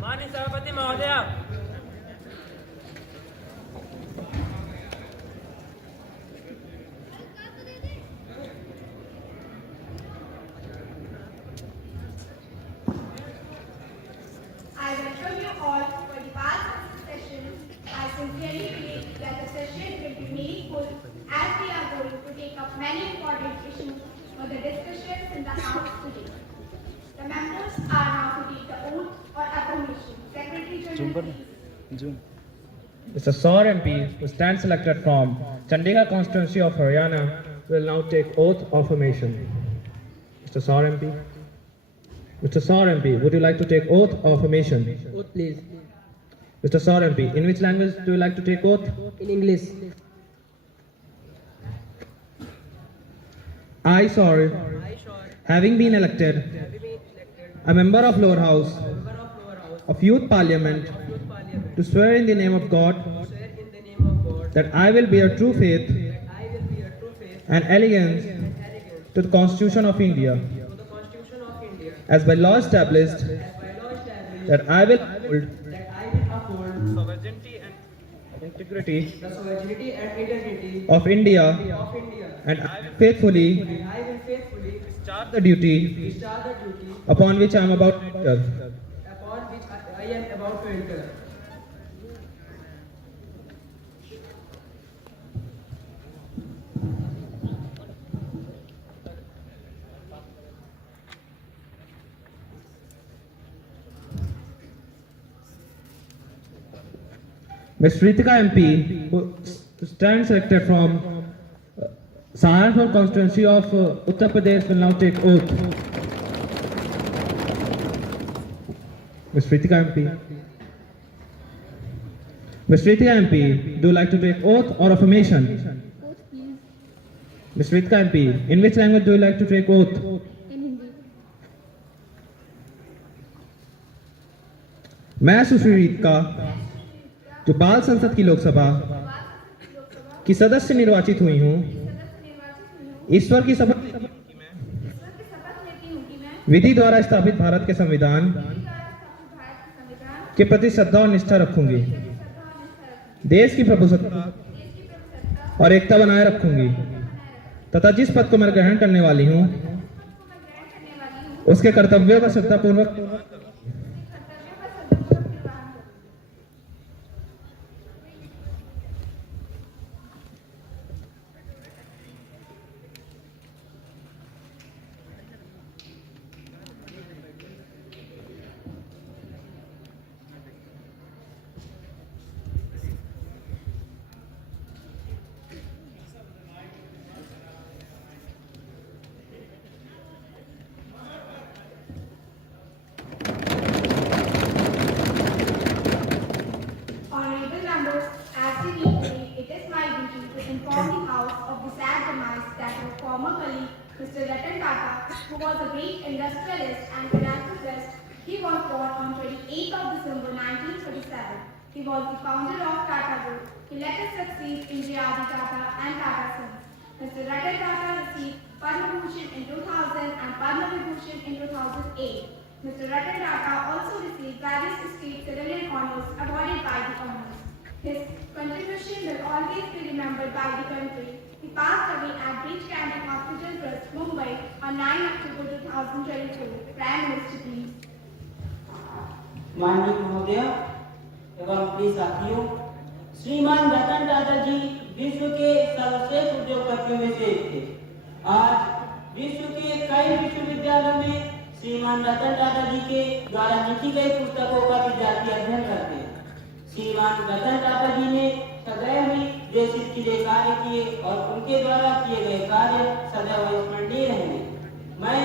माननीय सभापति महोदय, I welcome you all for the past session. I sincerely believe that the session will be meaningful as we are going to take up many important issues for the discussions in the House today. The members are now to take the oath or affirmation. Secretary General, please. Mr. Saur MP, who stands elected from Chandigarh constituency of Haryana, will now take oath of affirmation. Mr. Saur MP. Mr. Saur MP, would you like to take oath of affirmation? Oath, please. Mr. Saur MP, in which language do you like to take oath? In English. I, Saur, having been elected a member of Lower House of Youth Parliament, to swear in the name of God that I will bear true faith and allegiance to the Constitution of India, as by law established, that I will uphold sovereignty and integrity of India, and I will faithfully discharge the duty upon which I am about to enter. Ms. Ritika MP, who stands elected from Saharanpur constituency of Uttar Pradesh, will now take oath. Ms. Ritika MP. Ms. Ritika MP, do you like to take oath or affirmation? Oath, please. Ms. Ritika MP, in which language do you like to take oath? In Hindi. मैं सुश्री रितिका, जो बाल संसद की लोकसभा की सदस्य निर्वाचित हुई हूँ, ईश्वर की शपथ लेती हूँ कि मैं विधि द्वारा स्थापित भारत के संविधान के प्रति श्रद्धा और निष्ठा रखूंगी, देश की प्रभुसत्ता और एकता बनाए रखूंगी, तथा जिस पद को मैं ग्रहण करने वाली हूँ उसके कर्तव्यों का श्रद्धापूर्वक Honorable members, as we meet today, it is my duty to inform the House of the sad demise that our former colleague, Mr. Ratan Tata, who was a great industrialist and philanthropist, he was born on 28th of December 1937. He was the founder of Tata Group. He later succeeded Indiryadi Tata and Tata Sons. Mr. Ratan Tata received Padma Bhushan in 2000 and Padma Vibhushan in 2008. Mr. Ratan Tata also received various state civilian honors awarded by the honors. His contribution will always be remembered by the country. He passed away at Breach Candy Hospital Trust, Mumbai on 9 October 2022. Prime Minister, please. माननीय महोदय एवं प्रिय साथियों, श्रीमान रतन टाटा जी विश्व के सर्वश्रेष्ठ उद्योगपतियों में से एक थे। आज विश्व के कई विश्वविद्यालयों में श्रीमान रतन टाटा जी के द्वारा लिखी गई पुस्तकों का विद्यार्थी अध्ययन करते हैं। श्रीमान रतन टाटा जी ने सदैव ही देश हित के लिए कार्य किए और उनके द्वारा किए गए कार्य सदैव स्मरणीय रहेंगे। मैं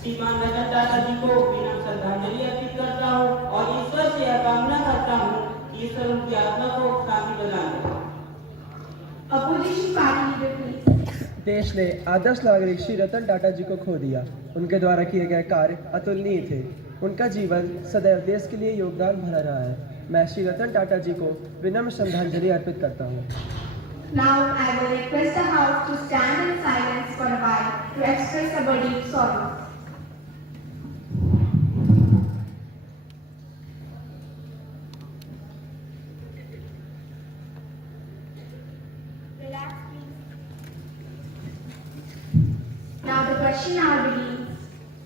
श्रीमान रतन टाटा जी को विनम्र श्रद्धांजलि अर्पित करता हूँ और ईश्वर से यह कामना करता हूँ कि ईश्वर उनकी आत्मा को शांति प्रदान करे। Opposition party leader, please. देश ने आदर्श नागरिक श्री रतन टाटा जी को खो दिया। उनके द्वारा किए गए कार्य अतुलनीय थे। उनका जीवन सदैव देश के लिए योगदान भरा रहा है। मैं श्री रतन टाटा जी को विनम्र श्रद्धांजलि अर्पित करता हूँ। Now I will request the House to stand in silence for a while to express a deep sorrow.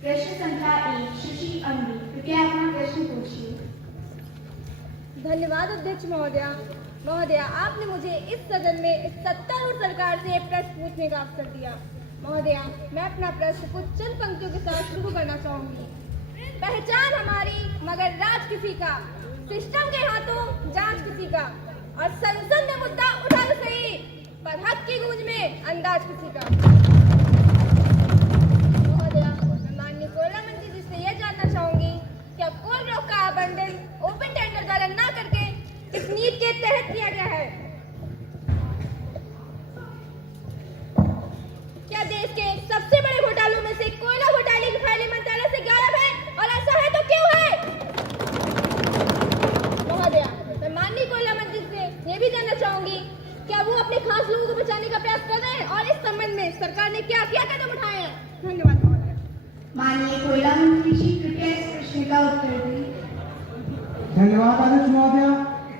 प्रश्न संख्या 1 शशि अम्बी, कृपया अपना प्रश्न पूछिए। धन्यवाद अध्यक्ष महोदया। महोदया, आपने मुझे इस सदन में इस सत्तारूढ़ सरकार से प्रश्न पूछने का अवसर दिया। महोदया, मैं अपना प्रश्न कुछ चंद पंक्तियों के साथ शुरू करना चाहूंगी। पहचान हमारी मगर राज किसी का, सिस्टम के हाथों जांच किसी का, और संसद में मुद्दा उठा तो सही पर हक की गूंज में अंदाज किसी का। महोदया, मैं माननीय कोयला मंत्री जी से यह जानना चाहूंगी क्या कोल ब्लॉक का आवंटन ओपन टेंडर द्वारा न करके किस नीति के तहत किया गया है? क्या देश के सबसे बड़े घोटालों में से कोयला घोटाले की फाइलें मंत्रालय से गायब है, और ऐसा है तो क्यों है? महोदया, मैं माननीय कोयला मंत्री से ये भी जानना चाहूंगी क्या वो अपने खास लोगों को बचाने का प्रयास कर रहे हैं, और इस संबंध में सरकार ने क्या क्या कदम उठाए हैं? धन्यवाद महोदया। माननीय कोयला मंत्री जी, कृपया इस प्रश्न का उत्तर दें। धन्यवाद अध्यक्ष महोदया।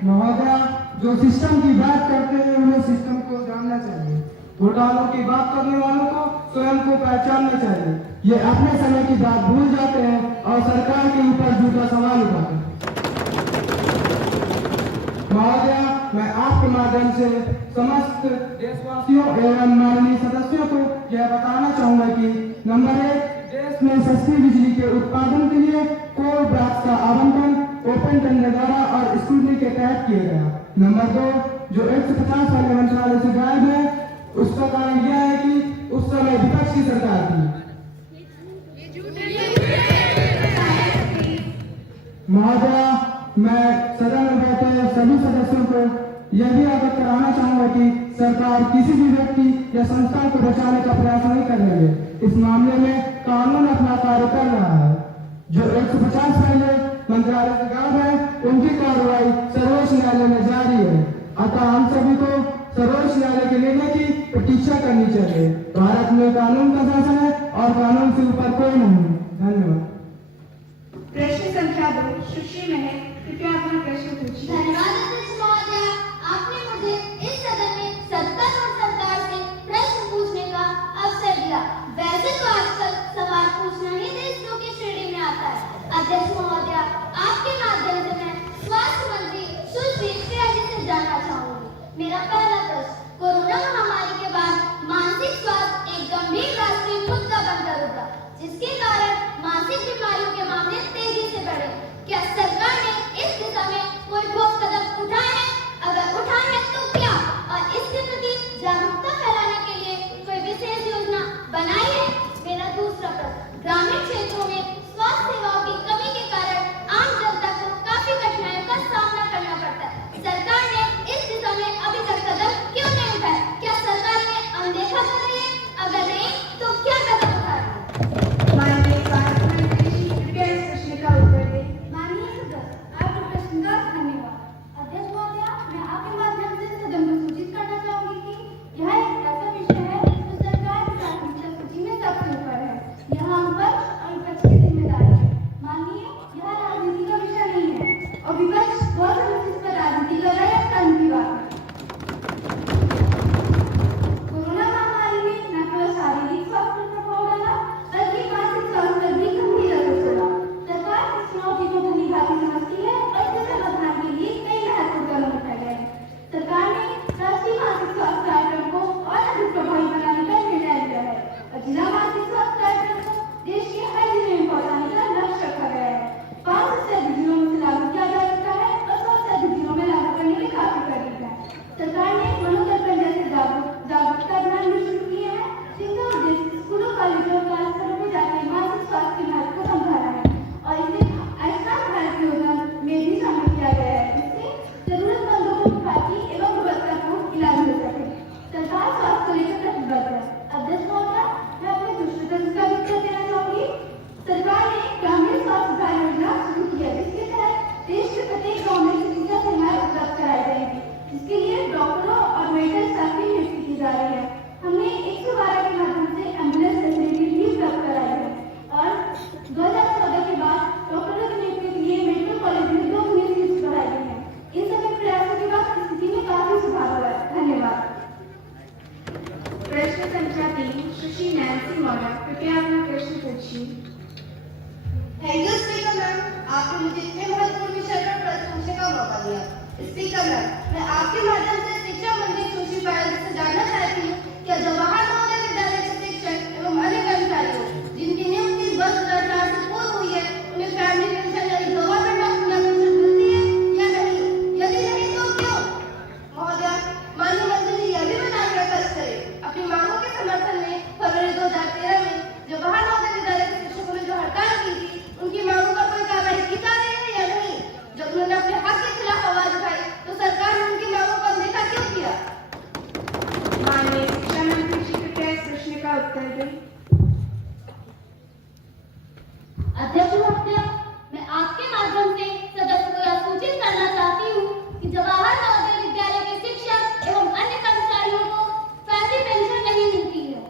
महोदया, जो सिस्टम की बात करते हैं उन्हें सिस्टम को जानना चाहिए। घोटालों की बात करने वालों को स्वयं को पहचानना चाहिए। ये अपने समय की बात भूल जाते हैं और सरकार के ऊपर झूठा सवाल उठाते हैं। महोदया, मैं आपके माध्यम से समस्त देशवासियों एवं माननीय सदस्यों को यह बताना चाहूंगा कि नंबर 1, देश में सस्ती बिजली के उत्पादन के लिए कोल ब्लॉक का आवंटन ओपन टेंडर द्वारा और स्क्रूटनी के तहत किया गया। नंबर 2, जो 150 वाले मंत्रालय से गायब है, उसका कारण यह है कि उस समय विपक्ष की सरकार थी। महोदया, मैं सदन में बैठे सभी सदस्यों को यह भी अवगत कराना चाहूंगा कि सरकार किसी भी व्यक्ति या संस्था को बचाने का प्रयास नहीं कर रही है। इस मामले में कानून अपना कार्य कर रहा है। जो 150 पहले मंत्रालय से गायब है, उनकी कार्रवाई सर्वोच्च न्यायालय में जारी है। अतः हम सभी को सर्वोच्च न्यायालय के निर्णय की प्रतीक्षा करनी चाहिए। भारत में कानून का शासन है और कानून से ऊपर कोई नहीं। धन्यवाद। प्रश्न संख्या 2 सुश्री महक, कृपया अपना प्रश्न पूछिए। धन्यवाद अध्यक्ष महोदया। आपने मुझे इस सदन में सत्तारूढ़ सरकार से प्रश्न पूछने का अवसर दिया। वैसे तो आजकल सवाल पूछना ही देशद्रोह की श्रेणी में आता है। अध्यक्ष महोदया, आपके माध्यम से मैं स्वास्थ्य मंत्री सुश्री श्रेया जी से जानना चाहूंगी। मेरा पहला प्रश्न, कोरोना महामारी के बाद मानसिक स्वास्थ्य एक गंभीर राष्ट्रीय मुद्दा बनकर उभरा, जिसके कारण मानसिक बीमारियों के मामले तेजी से बढ़े। क्या सरकार ने इस दिशा में कोई ठोस कदम उठाए हैं? अगर उठाए हैं तो क्या? और इसके प्रति जागरूकता फैलाने के लिए कोई विशेष योजना बनाई है? मेरा दूसरा प्रश्न, ग्रामीण क्षेत्रों में स्वास्थ्य सेवाओं की कमी के कारण आम जनता को काफी कठिनाइयों का सामना करना पड़ता है। सरकार ने इस दिशा में अभी तक कदम क्यों नहीं उठाए? क्या सरकार ने अनदेखा कर रही है? अगर नहीं तो क्या कदम उठा रही है? माननीय सर, मैं आपके माध्यम से शिक्षा मंत्री सुश्री पायल से जानना चाहती हूँ कि जवाहर नवोदय विद्यालय के शिक्षक एवं अन्य कर्मचारियों जिनकी नियुक्ति वर्ष 2004 से पूर्व हुई है, उन्हें फैमिली पेंशन यानी गवर्नमेंट ऑफ इंडिया पेंशन मिलती है या नहीं? यदि नहीं तो क्यों? महोदया, माननीय मंत्री जी यह भी बताने का कष्ट करें। अपनी मांगों के समर्थन में फरवरी 2013 में जवाहर नवोदय विद्यालय के शिक्षकों ने जो हड़ताल की थी, उनकी मांगों पर कोई कार्रवाई की जा रही है या नहीं? जब उन्होंने अपने हक के खिलाफ आवाज उठाई तो सरकार ने उनकी मांगों को अनदेखा क्यों किया? माननीय शिक्षा मंत्री जी कृपया इस प्रश्न का उत्तर दें। अध्यक्ष महोदय, मैं आपके माध्यम से सदस्य को यह सूचित करना चाहती हूँ कि जवाहर नवोदय विद्यालय के शिक्षक एवं अन्य कर्मचारियों को फैमिली पेंशन नहीं मिलती है।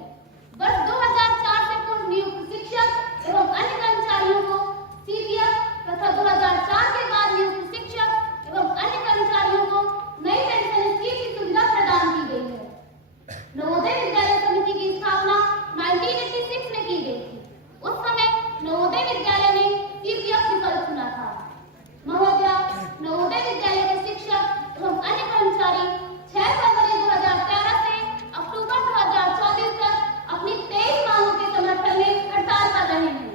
वर्ष 2004 से पूर्व नियुक्त शिक्षक एवं अन्य कर्मचारियों को सीपीएफ तथा 2004 के बाद नियुक्त शिक्षक एवं अन्य कर्मचारियों को नई पेंशन स्कीम की सुविधा प्रदान की गई है। नवोदय विद्यालय समिति की स्थापना 1986 में की गई थी। उस समय नवोदय विद्यालय ने सीपीएफ विकल्प चुना था। महोदया, नवोदय विद्यालय के शिक्षक एवं अन्य कर्मचारी 6 फरवरी 2013 से अक्टूबर 2024 तक अपनी 23 मांगों के समर्थन में हड़ताल कर रहे हैं।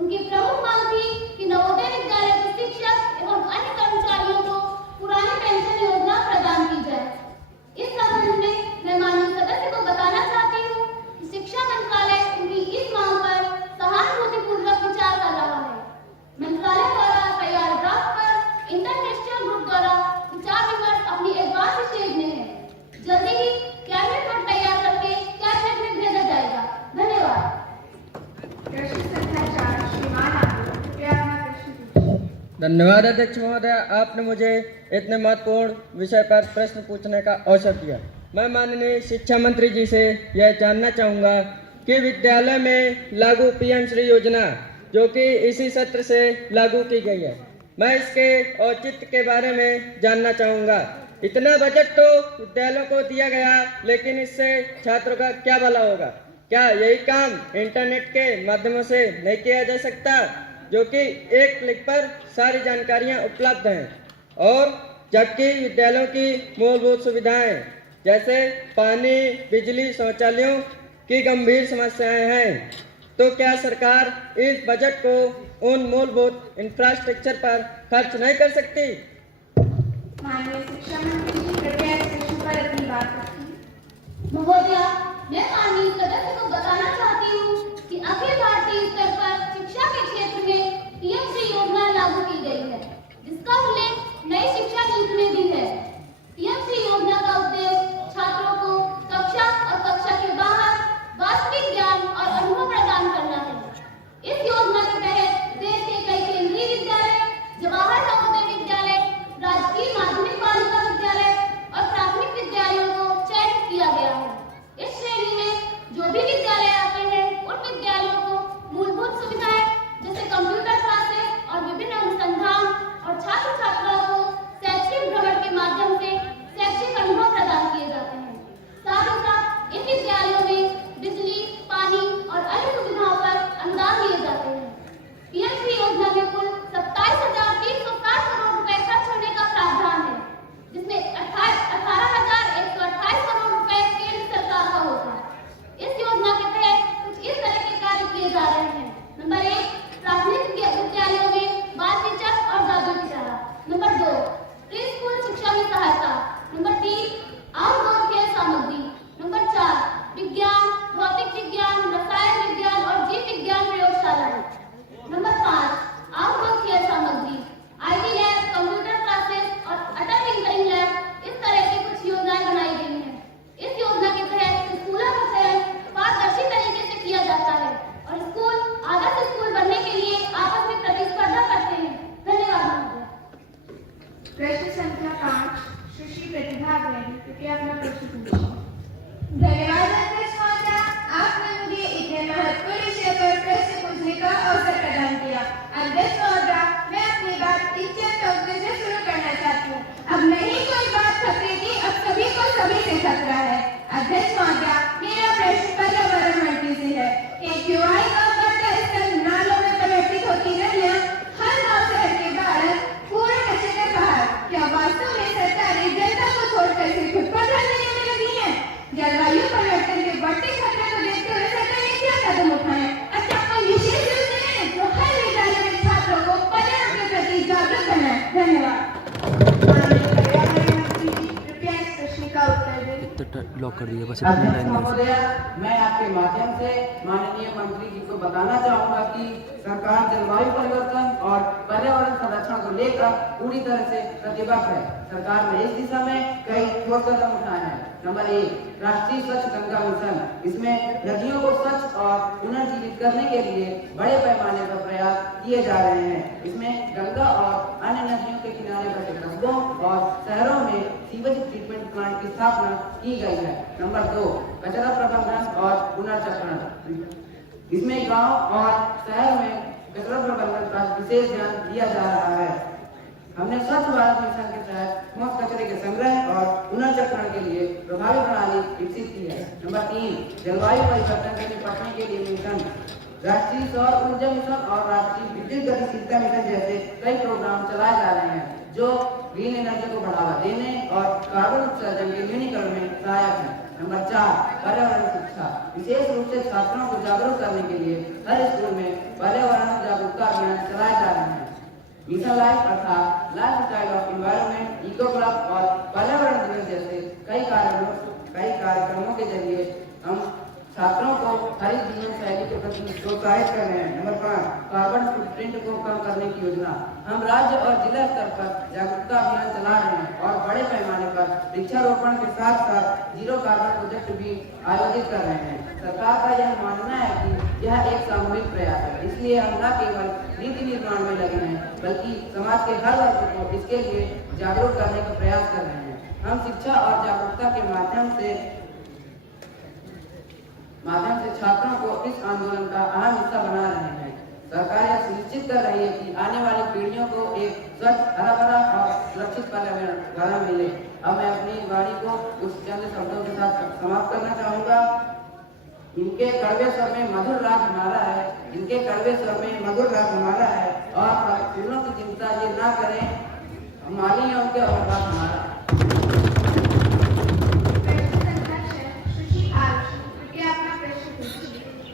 उनकी प्रमुख मांग थी कि नवोदय विद्यालय के शिक्षक एवं अन्य कर्मचारियों को पुरानी पेंशन योजना प्रदान की जाए। इस संबंध में मैं माननीय सदस्य को बताना चाहती हूँ कि शिक्षा मंत्रालय उनकी इस मांग पर सहानुभूतिपूर्वक विचार कर रहा है। मंत्रालय द्वारा तैयार ड्राफ्ट पर इंटरनेशनल ग्रुप द्वारा विचार विमर्श अपनी एडवांस स्टेज में है। जल्दी ही कैबिनेट नोट तैयार करके कैबिनेट में भेजा जाएगा। धन्यवाद। प्रश्न संख्या 4 श्रीमान आगे कृपया अपना प्रश्न पूछिए। धन्यवाद अध्यक्ष महोदय, आपने मुझे इतने महत्वपूर्ण विषय पर प्रश्न पूछने का अवसर दिया। मैं माननीय शिक्षा मंत्री जी से यह जानना चाहूँगा कि विद्यालय में लागू पीएम श्री योजना जो कि इसी सत्र से लागू की गई है, मैं इसके औचित्य के बारे में जानना चाहूँगा। इतना बजट तो विद्यालयों को दिया गया, लेकिन इससे छात्रों का क्या भला होगा? क्या यही काम इंटरनेट के माध्यमों से नहीं किया जा सकता, जो कि एक क्लिक पर सारी जानकारियां उपलब्ध हैं? और जबकि विद्यालयों की मूलभूत सुविधाएं जैसे पानी, बिजली, शौचालयों की गंभीर समस्याएं हैं, तो क्या सरकार इस बजट को उन मूलभूत इंफ्रास्ट्रक्चर पर खर्च नहीं कर सकती? माननीय शिक्षा मंत्री जी कृपया इस प्रश्न पर अपनी बात रखिए। महोदया, मैं माननीय सदस्य को बताना चाहती हूँ कि अखिल भारतीय स्तर पर शिक्षा के क्षेत्र में पीएम श्री योजना लागू की गई है, जिसका उल्लेख नई शिक्षा नीति में भी है। पीएम श्री योजना का उद्देश्य छात्रों को कक्षा और कक्षा के बाहर वास्तविक ज्ञान और अनुभव प्रदान करना है। इस योजना के तहत देश के कई केंद्रीय विद्यालय, जवाहर नवोदय विद्यालय, राजकीय माध्यमिक बालिका विद्यालय और प्राथमिक विद्यालयों को चयनित किया गया है। इस श्रेणी में जो भी विद्यालय आते हैं, उन विद्यालयों को मूलभूत ब्लॉक कर दिया बस इतनी अध्यक्ष लाइन में। महोदय, मैं आपके माध्यम से माननीय मंत्री जी को बताना चाहूंगा कि सरकार जलवायु परिवर्तन और पर्यावरण संरक्षण को लेकर पूरी तरह से प्रतिबद्ध है। सरकार ने इस दिशा में कई ठोस कदम उठाए हैं। नंबर 1, राष्ट्रीय स्वच्छ गंगा मिशन। इसमें नदियों को स्वच्छ और पुनर्जीवित करने के लिए बड़े पैमाने पर प्रयास किए जा रहे हैं। इसमें गंगा और अन्य नदियों के किनारे बसे कस्बों और शहरों में सीवेज ट्रीटमेंट प्लांट की स्थापना की गई है। नंबर 2, कचरा प्रबंधन और पुनर्चक्रण। इसमें गांव और शहर में कचरा प्रबंधन का विशेष ध्यान दिया जा रहा है। हमने स्वच्छ भारत मिशन के तहत ठोस कचरे के संग्रह और पुनर्चक्रण के लिए प्रभावी प्रणाली विकसित की है। नंबर 3, जलवायु परिवर्तन से निपटने के लिए मिशन। राष्ट्रीय सौर ऊर्जा मिशन और राष्ट्रीय विद्युत गतिशीलता मिशन जैसे कई प्रोग्राम चलाए जा रहे हैं जो ग्रीन एनर्जी को बढ़ावा देने और कार्बन उत्सर्जन के न्यूनीकरण में सहायक है। नंबर 4, पर्यावरण शिक्षा। विशेष रूप से छात्रों को जागरूक करने के लिए हर स्कूल में पर्यावरण जागरूकता अभियान चलाए जा रहे हैं। मिशन लाइफ अर्थात lifestyle of environment, eco club और पर्यावरण दिवस जैसे कई कार्यक्रमों के जरिए हम छात्रों को हरित जीवन शैली के प्रति प्रोत्साहित कर रहे हैं। नंबर 5, कार्बन फुटप्रिंट को कम करने की योजना। हम राज्य और जिला स्तर पर जागरूकता अभियान चला रहे हैं और बड़े पैमाने पर वृक्षारोपण के साथ साथ जीरो कार्बन प्रोजेक्ट भी आयोजित कर रहे हैं। सरकार का यह मानना है कि यह एक सामूहिक प्रयास है, इसलिए हम न केवल नीति निर्माण में लगे हैं बल्कि समाज के हर वर्ग को इसके लिए जागरूक करने का प्रयास कर रहे हैं। हम शिक्षा और जागरूकता के माध्यम से छात्रों को इस आंदोलन का अहम हिस्सा बना रहे हैं। सरकार यह सुनिश्चित कर रही है कि आने वाली पीढ़ियों को एक स्वच्छ, हरा भरा और सुरक्षित पर्यावरण मिले। अब मैं अपनी वाणी को कुछ चंद शब्दों के साथ समाप्त करना चाहूंगा। इनके कड़वे स्वर में मधुर राग हमारा है, इनके कड़वे स्वर में मधुर राग हमारा है और फूलों की चिंता ये ना करें, माली है उनके और बात हमारा।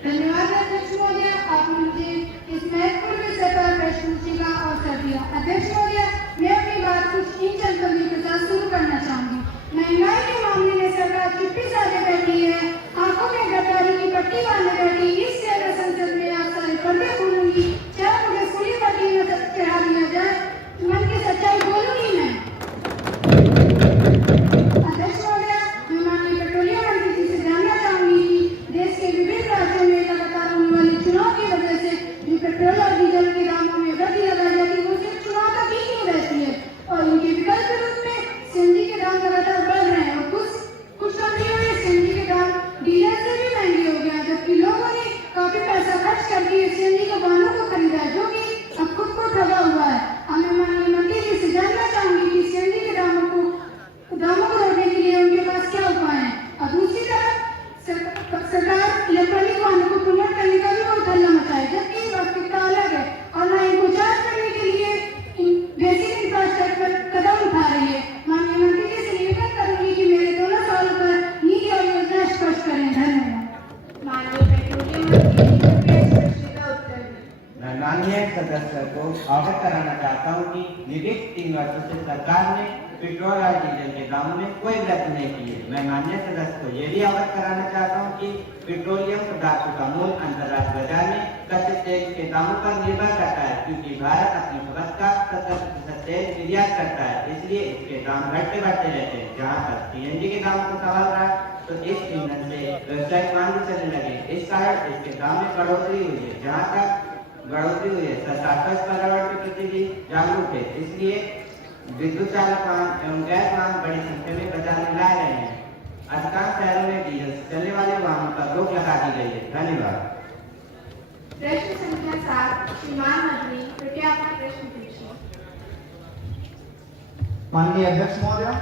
धन्यवाद अध्यक्ष महोदय, आपने मुझे इस महत्वपूर्ण विषय पर प्रश्न पूछने का अवसर दिया। अध्यक्ष महोदय, मैं अपनी बात कुछ इन चंद कवियों के साथ शुरू करना चाहूंगी। महंगाई के मामले में सरकार चुप्पी साधे बैठी है, आंखों में गद्दारी की पट्टी बांधे बैठी। इस शहर संसद में आप सारे पर्दे खोलूंगी, चाहे मुझे खुली पट्टी में चढ़ा दिया जाए, मन की सच्चाई बोलूंगी मैं। अध्यक्ष महोदय, मैं माननीय पेट्रोलियम मंत्री जी से जानना चाहूंगी कि देश के विभिन्न राज्यों में लगातार होने वाले चुनाव की वजह से जो पेट्रोल और डीजल के दामों में वृद्धि लगाई जाती है वो सिर्फ चुनाव तक ही क्यों रहती है और इनके विकल्प के रूप में सीएनजी के दाम लगातार बढ़ रहे हैं और कुछ कंपनियों में सीएनजी के दाम डीजल से भी महंगे हो गए हैं, जबकि लोगों ने काफी पैसा खर्च करके सीएनजी के वाहनों को खरीदा है जो कि अब खुद को ठगा हुआ है। अब मैं माननीय मंत्री जी से जानना चाहूंगी कि सीएनजी के दामों को रोकने के लिए उनके पास क्या उपाय है और दूसरी तरफ सरकार इलेक्ट्रॉनिक वाहनों को प्रमोट करने का भी बहुत हल्ला मचाए, जबकि वास्तविकता अलग है और न इनको चार्ज करने के लिए बेसिक इंफ्रास्ट्रक्चर कदम उठा रही है। माननीय मंत्री जी से निवेदन करूंगी कि मेरे दोनों सवालों पर नीति और योजना स्पष्ट करें। धन्यवाद। माननीय पेट्रोलियम मंत्री जी प्रश्न का उत्तर दें। मैं माननीय सदस्य को अवगत कराना चाहता हूँ कि विगत 3 वर्षों से सरकार ने पेट्रोल और डीजल के दामों में कोई वृद्धि नहीं की है। मैं माननीय सदस्य को यह भी अवगत कराना चाहता हूँ कि पेट्रोलियम पदार्थों का मूल्य अंतर्राष्ट्रीय बाजार में कच्चे तेल के दामों पर निर्भर करता है, क्योंकि भारत अपनी खपत का 70% तेल निर्यात करता है, इसलिए इसके दाम घटते बढ़ते रहते हैं। जहाँ तक सीएनजी के दाम का सवाल रहा तो इस ईंधन से व्यवसायिक मांग भी चलने लगे, इस कारण इसके दाम में बढ़ोतरी हुई है। जहाँ तक बढ़ोतरी हुई है, सरकार पर्यावरण के प्रति भी जागरूक है, इसलिए विद्युत चालक वाहन एवं गैस वाहन बड़ी संख्या में बाजार में लाए रहे हैं। अधिकांश शहरों में डीजल से चलने वाले वाहनों पर रोक लगा दी गई है। धन्यवाद। प्रश्न संख्या 7, श्रीमान मंत्री, कृपया अपना प्रश्न पूछिए। माननीय अध्यक्ष महोदय,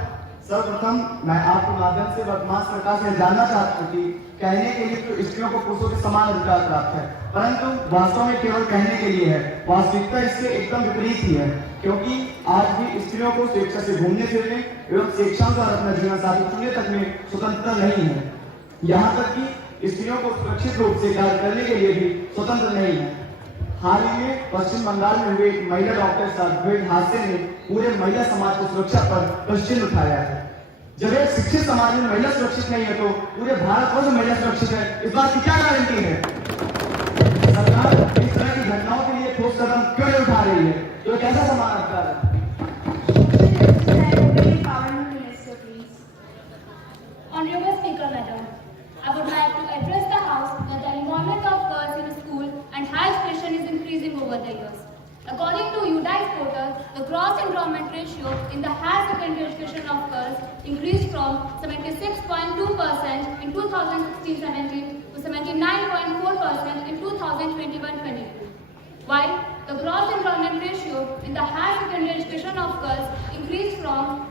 सर्वप्रथम मैं आपके माध्यम से वर्तमान सरकार से जानना चाहता हूँ कि कहने के लिए तो स्त्रियों को पुरुषों के समान अधिकार प्राप्त है, परंतु वास्तव में केवल कहने के लिए है। वास्तविकता इससे एकदम विपरीत ही है, क्योंकि आज भी स्त्रियों को स्वेच्छा से घूमने फिरने एवं स्वेच्छानुसार अपना जीवन साथी चुनने तक में स्वतंत्रता नहीं है। यहाँ तक कि स्त्रियों को सुरक्षित रूप से कार्य करने के लिए भी स्वतंत्र नहीं है। हाल ही में पश्चिम बंगाल में हुए महिला डॉक्टर साथ हुए हादसे ने पूरे महिला समाज की सुरक्षा पर प्रश्न उठाया है। जब एक शिक्षित समाज में महिला सुरक्षित नहीं है तो पूरे भारतवर्ष में महिला सुरक्षित है, इस बात की क्या गारंटी है? सरकार इस तरह की घटनाओं के लिए ठोस कदम क्यों नहीं उठा रही है? तो ये कैसा समाज रखता है? Honorable Speaker Madam, I would like to address the House that the involvement of girls in school and higher education is increasing over the years. According to UDICE portal, the gross enrollment ratio in the higher secondary education of girls increased from 76.2% in 2016-17 to 79.4% in 2021-22. While the gross enrollment ratio in the higher secondary education of girls increased from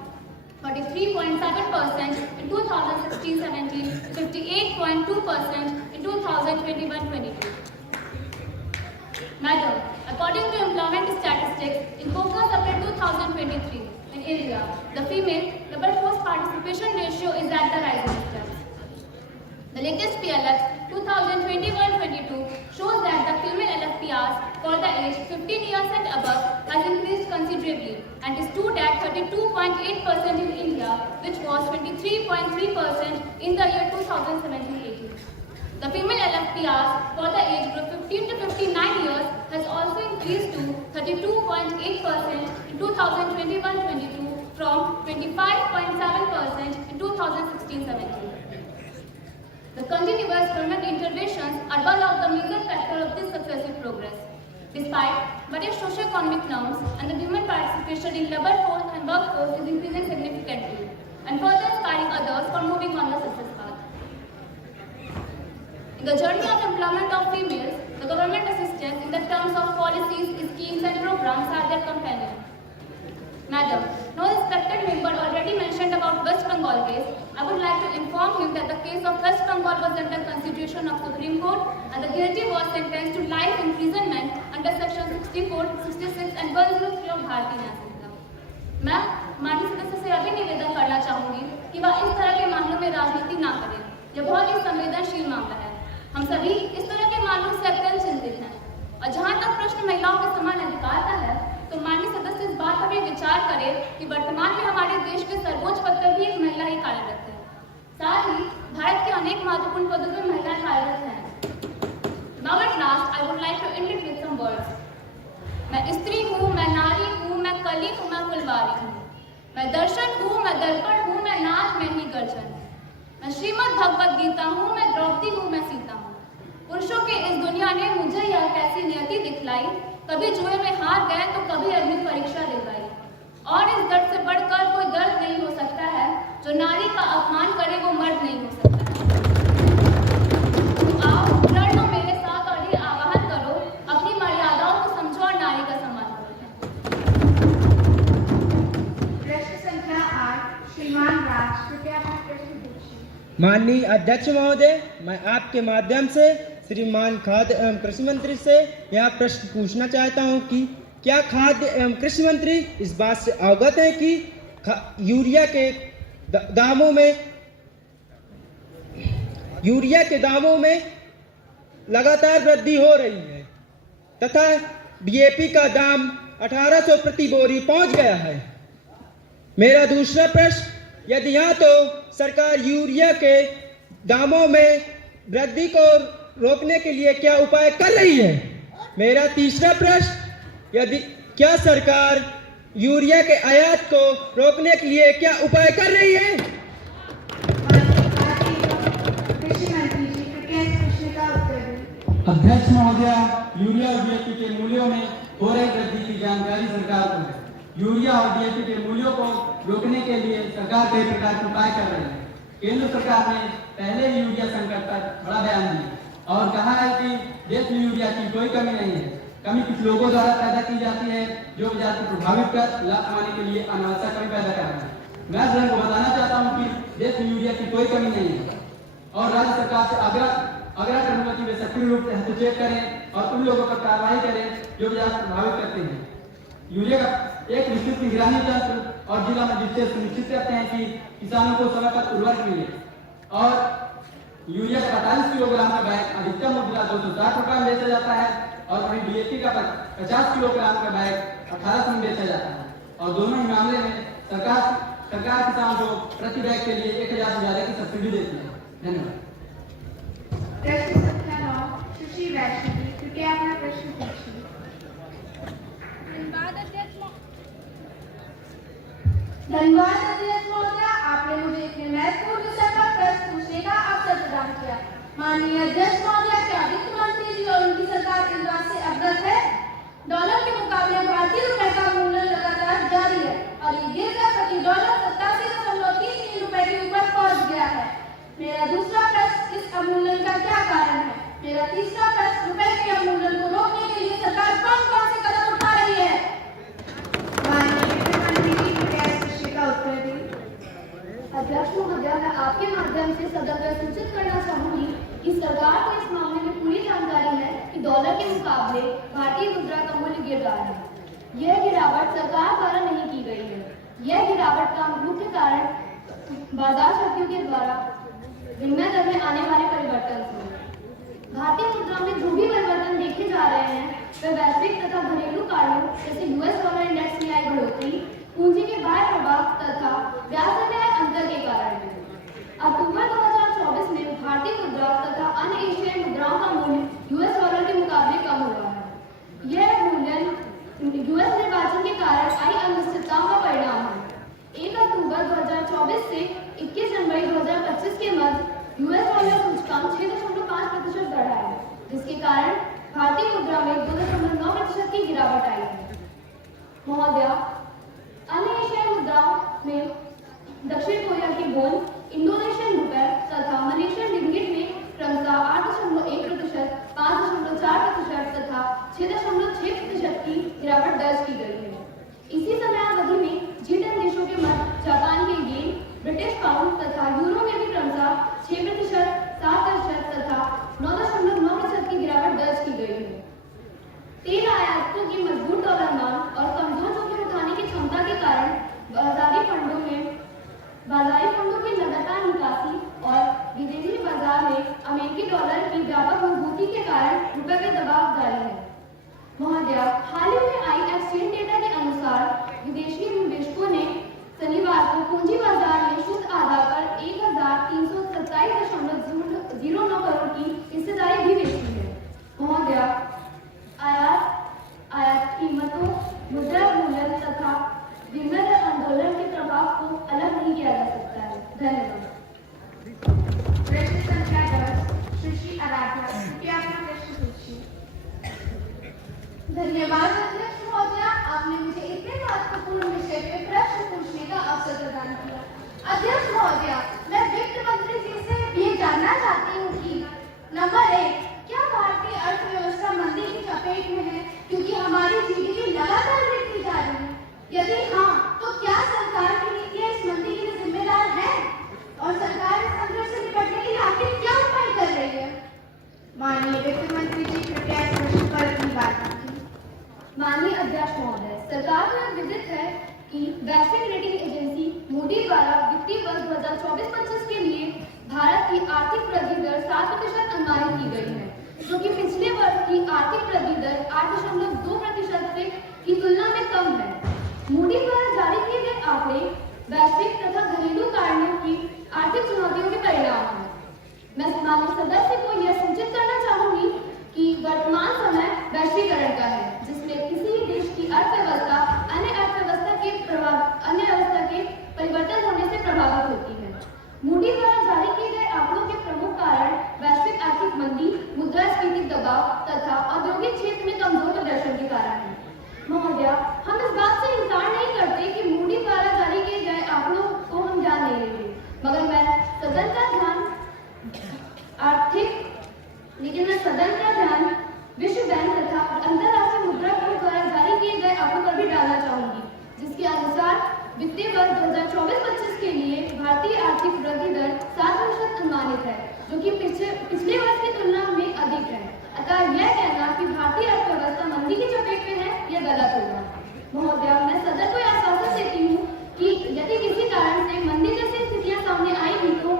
43.7% in 2016-17 to 58.2% in 2021-22. Madam, according to employment statistics in Focus April 2023, in India, the female labor force participation ratio is at the rising steps. The latest PLX 2021-22 shows that the female LFPRs for the age 15 years and above has increased considerably and is stood at 32.8% in India, which was 23.3% in the year 2017-18. The female LFPRs for the age group 15 to 59 years has also increased to 32.8% in 2021-22 from 25.7% in 2016-17. The continuous government interventions are one of the major factors of this successive progress. Despite various socio-economic norms and the women participation in labor force and workforce is increasing significantly and further inspiring others for moving on the success path. In the journey of employment of females, the government assistance in the terms of policies, schemes and programs are their companion. Madam, no respected member already mentioned about West Bengal case. I would like to inform him that the case of West Bengal was under consideration of Supreme Court and the guilty was sentenced to life imprisonment under section 64, 66 and 103 of Bharatiya न्याय संहिता। मैं माननीय सदस्य से अभी निवेदन करना चाहूंगी कि वह इस तरह के मामलों में राजनीति ना करें। यह बहुत ही संवेदनशील मामला है। हम सभी इस तरह के मामलों से अत्यंत चिंतित हैं। और जहां तक प्रश्न महिलाओं के समान अधिकार का है, तो माननीय सदस्य इस बात पर भी विचार करें कि वर्तमान में हमारे देश के सर्वोच्च पद पर भी एक महिला ही कार्यरत है। साथ ही भारत के अनेक महत्वपूर्ण पदों पर महिलाएं कार्यरत हैं। Now at last, I would like to end it with some words. मैं स्त्री हूँ, मैं नारी हूँ, मैं कली हूँ, मैं फुलवारी हूँ। मैं दर्शन हूँ, मैं दर्पण हूँ, मैं नाच, मैं ही गर्जन। मैं श्रीमद् भगवद गीता हूँ, मैं द्रौपदी हूँ, मैं सीता हूँ। पुरुषों की इस दुनिया ने मुझे यह कैसी नियति दिखलाई, कभी जुए में हार गए तो कभी अग्नि परीक्षा दिलवाई। और इस दर्द से बढ़कर कोई दर्द नहीं हो सकता है, जो नारी का अपमान करे वो मर्द नहीं हो सकता है। तो आओ लड़ो मेरे साथ और ये आवाहन करो, अपनी मर्यादाओं को समझो और नारी का सम्मान करो। प्रश्न संख्या 8, श्रीमान राज, कृपया अपना प्रश्न पूछिए। माननीय अध्यक्ष महोदय, मैं आपके माध्यम से श्रीमान खाद्य एवं कृषि मंत्री से यह प्रश्न पूछना चाहता हूं कि क्या खाद्य एवं कृषि मंत्री इस बात से अवगत है कि यूरिया के दामों में लगातार वृद्धि हो रही है तथा डीएपी का दाम 1800 प्रति बोरी पहुंच गया है। मेरा दूसरा प्रश्न, यदि हाँ तो सरकार यूरिया के दामों में वृद्धि को रोकने के लिए क्या उपाय कर रही है? मेरा तीसरा प्रश्न, यदि क्या सरकार यूरिया के आयात को रोकने के लिए क्या उपाय कर रही है? कृषि मंत्री जी, कृपया इस प्रश्न का उत्तर दें। अध्यक्ष महोदय, यूरिया और डीएपी के मूल्यों में हो रही वृद्धि की जानकारी सरकार को है। यूरिया और डीएपी के मूल्यों को रोकने के लिए सरकार कई प्रकार के उपाय कर रही है। केंद्र सरकार ने पहले ही यूरिया संकट पर बड़ा बयान दिया और कहा है कि देश में यूरिया की कोई कमी नहीं है। कमी कुछ लोगों द्वारा पैदा की जाती है जो बाजार को प्रभावित कर लाभ कमाने के लिए अनावश्यक कमी पैदा कर रहे हैं। मैं सदन को बताना चाहता हूं कि देश में यूरिया की कोई कमी नहीं है और राज्य सरकार से आग्रह करूंगा कि वे सक्रिय रूप से हस्तक्षेप करें और उन लोगों पर कार्रवाई करें जो बाजार को प्रभावित करते हैं। यूरिया का एक निश्चित निगरानी तंत्र और जिला मजिस्ट्रेट सुनिश्चित करते हैं कि किसानों को समय पर उर्वरक मिले और यूरिया का 45 किलोग्राम का बैग अधिकतम मुद्रा 260 रुपए में बेचा जाता है और वहीं डीएपी का 50 किलोग्राम का बैग 1800 में बेचा जाता है और दोनों ही मामले में सरकार सरकार किसान को प्रति बैग के लिए 1000 से ज्यादा की सब्सिडी देती है। धन्यवाद। प्रश्न संख्या 9 सुश्री वैष्णवी, कृपया अपना प्रश्न पूछिए। धन्यवाद अध्यक्ष महोदया, आपने मुझे इतने महत्वपूर्ण विषय पर प्रश्न पूछने का अवसर प्रदान किया। माननीय अध्यक्ष महोदया, क्या वित्त मंत्री जी और उनकी सरकार इस बात से अवगत है? डॉलर के मुकाबले भारतीय रुपए का मूल्य लगातार जारी है और ये गिरकर प्रति डॉलर 87.33 रुपए के ऊपर पहुंच गया है। मेरा दूसरा प्रश्न, इस अवमूल्यन का क्या कारण है? मेरा तीसरा प्रश्न, रुपए के अवमूल्यन को रोकने के लिए सरकार कौन-कौन से कदम उठा रही है? माननीय वित्त मंत्री जी, कृपया इस विषय का उत्तर दें। अध्यक्ष महोदया, मैं आपके माध्यम से सदन को सूचित करना चाहूंगी कि सरकार को इस मामले में पूरी जानकारी है कि डॉलर के मुकाबले भारतीय मुद्रा का मूल्य गिर रहा है। यह गिरावट सरकार द्वारा नहीं की गई है। यह गिरावट का मुख्य कारण बाजार शक्तियों के द्वारा विनिमय दर में आने वाले परिवर्तन थे। भारतीय मुद्रा में जो भी परिवर्तन देखे जा रहे हैं वे वैश्विक तथा घरेलू कारणों जैसे यूएस डॉलर इंडेक्स में आई बढ़ोतरी, पूंजी के बाहर प्रभाव तथा ब्याज दर में आए अंतर के कारण है। अक्टूबर 2024 में भारतीय मुद्रा तथा अन्य एशियाई मुद्राओं का मूल्य यूएस डॉलर के मुकाबले कम हुआ है। यह मूल्य यूएस निर्वाचन के कारण आई अनिश्चितताओं का परिणाम है। 1 अक्टूबर 2024 से 21 जनवरी 2025 के मध्य यूएस डॉलर सूचकांक 6.5% बढ़ा है, जिसके कारण भारतीय मुद्रा में 2.9% की गिरावट आई है। महोदया, अन्य एशियाई मुद्राओं में दक्षिण कोरिया की वोन, इंडोनेशियन रुपये तथा मलेशियन रिंगिट में क्रमशः 8.1%, 5.4% तथा 6.6% की गिरावट दर्ज की गई है। इसी समयावधि में G10 देशों के मध्य जापान के येन, ब्रिटिश पाउंड तथा यूरो में भी क्रमशः 6%, 7% तथा 9.9% की गिरावट दर्ज की गई है। तेल आयातकों की मजबूत डॉलर मांग और कमजोर जोखिम उठाने की क्षमता के कारण बाजारी फंडों की लगातार निकासी और विदेशी बाजार में अमेरिकी डॉलर की व्यापक मजबूती के कारण रुपए पे दबाव जारी है। महोदया, हाल ही में आई एक्सचेंज डेटा के अनुसार विदेशी निवेशकों ने शनिवार को पूंजी बाजार में शुद्ध आधार पर 1327.09 करोड़ की हिस्सेदारी भी बेची है। महोदया, आयात कीमतों, मुद्रा मूल्य तथा विनिमय आंदोलन के प्रभाव को अलग नहीं किया जा सकता है। धन्यवाद। प्रश्न संख्या 10 सुश्री आराध्या, कृपया अपना प्रश्न पूछिए। धन्यवाद अध्यक्ष महोदया, आपने मुझे इतने महत्वपूर्ण विषय पे प्रश्न पूछने का अवसर प्रदान किया। अध्यक्ष महोदया, मैं वित्त मंत्री जी से ये जानना चाहती हूँ कि नंबर 1, क्या भारतीय अर्थव्यवस्था मंदी की चपेट में है क्योंकि हमारी जीडीपी लगातार गिरती जा रही है? यदि हाँ, तो क्या सरकार की नीतियां इस मंदी के लिए जिम्मेदार है और सरकार इस संकट से निपटने के लिए आखिर क्या उपाय कर रही है? माननीय वित्त मंत्री जी, कृपया इस प्रश्न पर अपनी बात रखें। माननीय अध्यक्ष महोदय, सरकार को यह विदित है कि वैश्विक रेटिंग एजेंसी मूडी द्वारा वित्तीय वर्ष 2024-25 के लिए भारत की आर्थिक वृद्धि दर 7% अनुमानित की गई है, जो कि पिछले वर्ष की आर्थिक वृद्धि दर 8.2% की तुलना में कम है। मूडी द्वारा जारी किए गए आंकड़े वैश्विक तथा घरेलू कारणों की आर्थिक चुनौतियों के परिणाम हैं। मैं माननीय सदस्य को यह सूचित करना चाहूंगी कि वर्तमान समय वैश्वीकरण का है, जिसमें किसी भी देश की अर्थव्यवस्था अन्य अर्थव्यवस्था के परिवर्तन होने से प्रभावित होती है। मूडी द्वारा जारी किए गए आंकड़ों के प्रमुख कारण वैश्विक आर्थिक मंदी, मुद्रास्फीति दबाव तथा औद्योगिक क्षेत्र में कमजोर प्रदर्शन के कारण है। महोदया, हम इस बात से इनकार नहीं करते कि मूडी द्वारा जारी किए गए आंकड़ों को हम जान नहीं लेंगे, मगर मैं सदन का ध्यान विश्व बैंक तथा अंतर्राष्ट्रीय मुद्रा कोष द्वारा जारी किए गए आंकड़ों पर भी डालना चाहूंगी, जिसके अनुसार वित्तीय वर्ष 2024-25 के लिए भारतीय आर्थिक वृद्धि दर 7% अनुमानित है, जो कि पिछले वर्ष की तुलना में अधिक है। अतः यह कहना कि भारतीय अर्थव्यवस्था मंदी की चपेट में है, यह गलत होगा। महोदया, मैं सदन को आश्वासन देती हूँ कि यदि किसी कारण से मंदी जैसी स्थितियां सामने आएंगी तो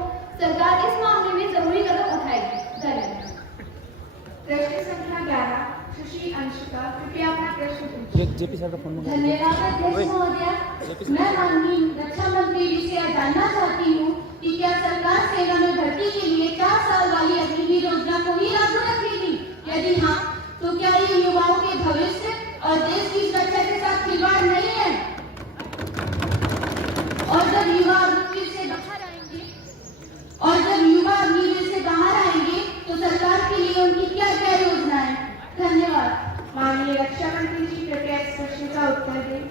सरकार इस मामले में जरूरी कदम उठाएगी। धन्यवाद। प्रश्न संख्या 11 सुश्री अंशिका, कृपया अपना प्रश्न पूछें। धन्यवाद अध्यक्ष महोदय। मैं माननीय रक्षा मंत्री जी से जानना चाहती हूँ कि क्या सरकार सेना में भर्ती के लिए 4 साल वाली अग्निवीर योजना को ही लागू रखेगी? यदि हाँ, तो क्या ये युवाओं के भविष्य और देश की सुरक्षा के साथ खिलवाड़ नहीं है? और जब युवा अग्निवीर से बाहर आएंगे तो सरकार के लिए उनकी क्या क्या योजना है? धन्यवाद। माननीय रक्षा मंत्री जी कृपया इस प्रश्न का उत्तर दें।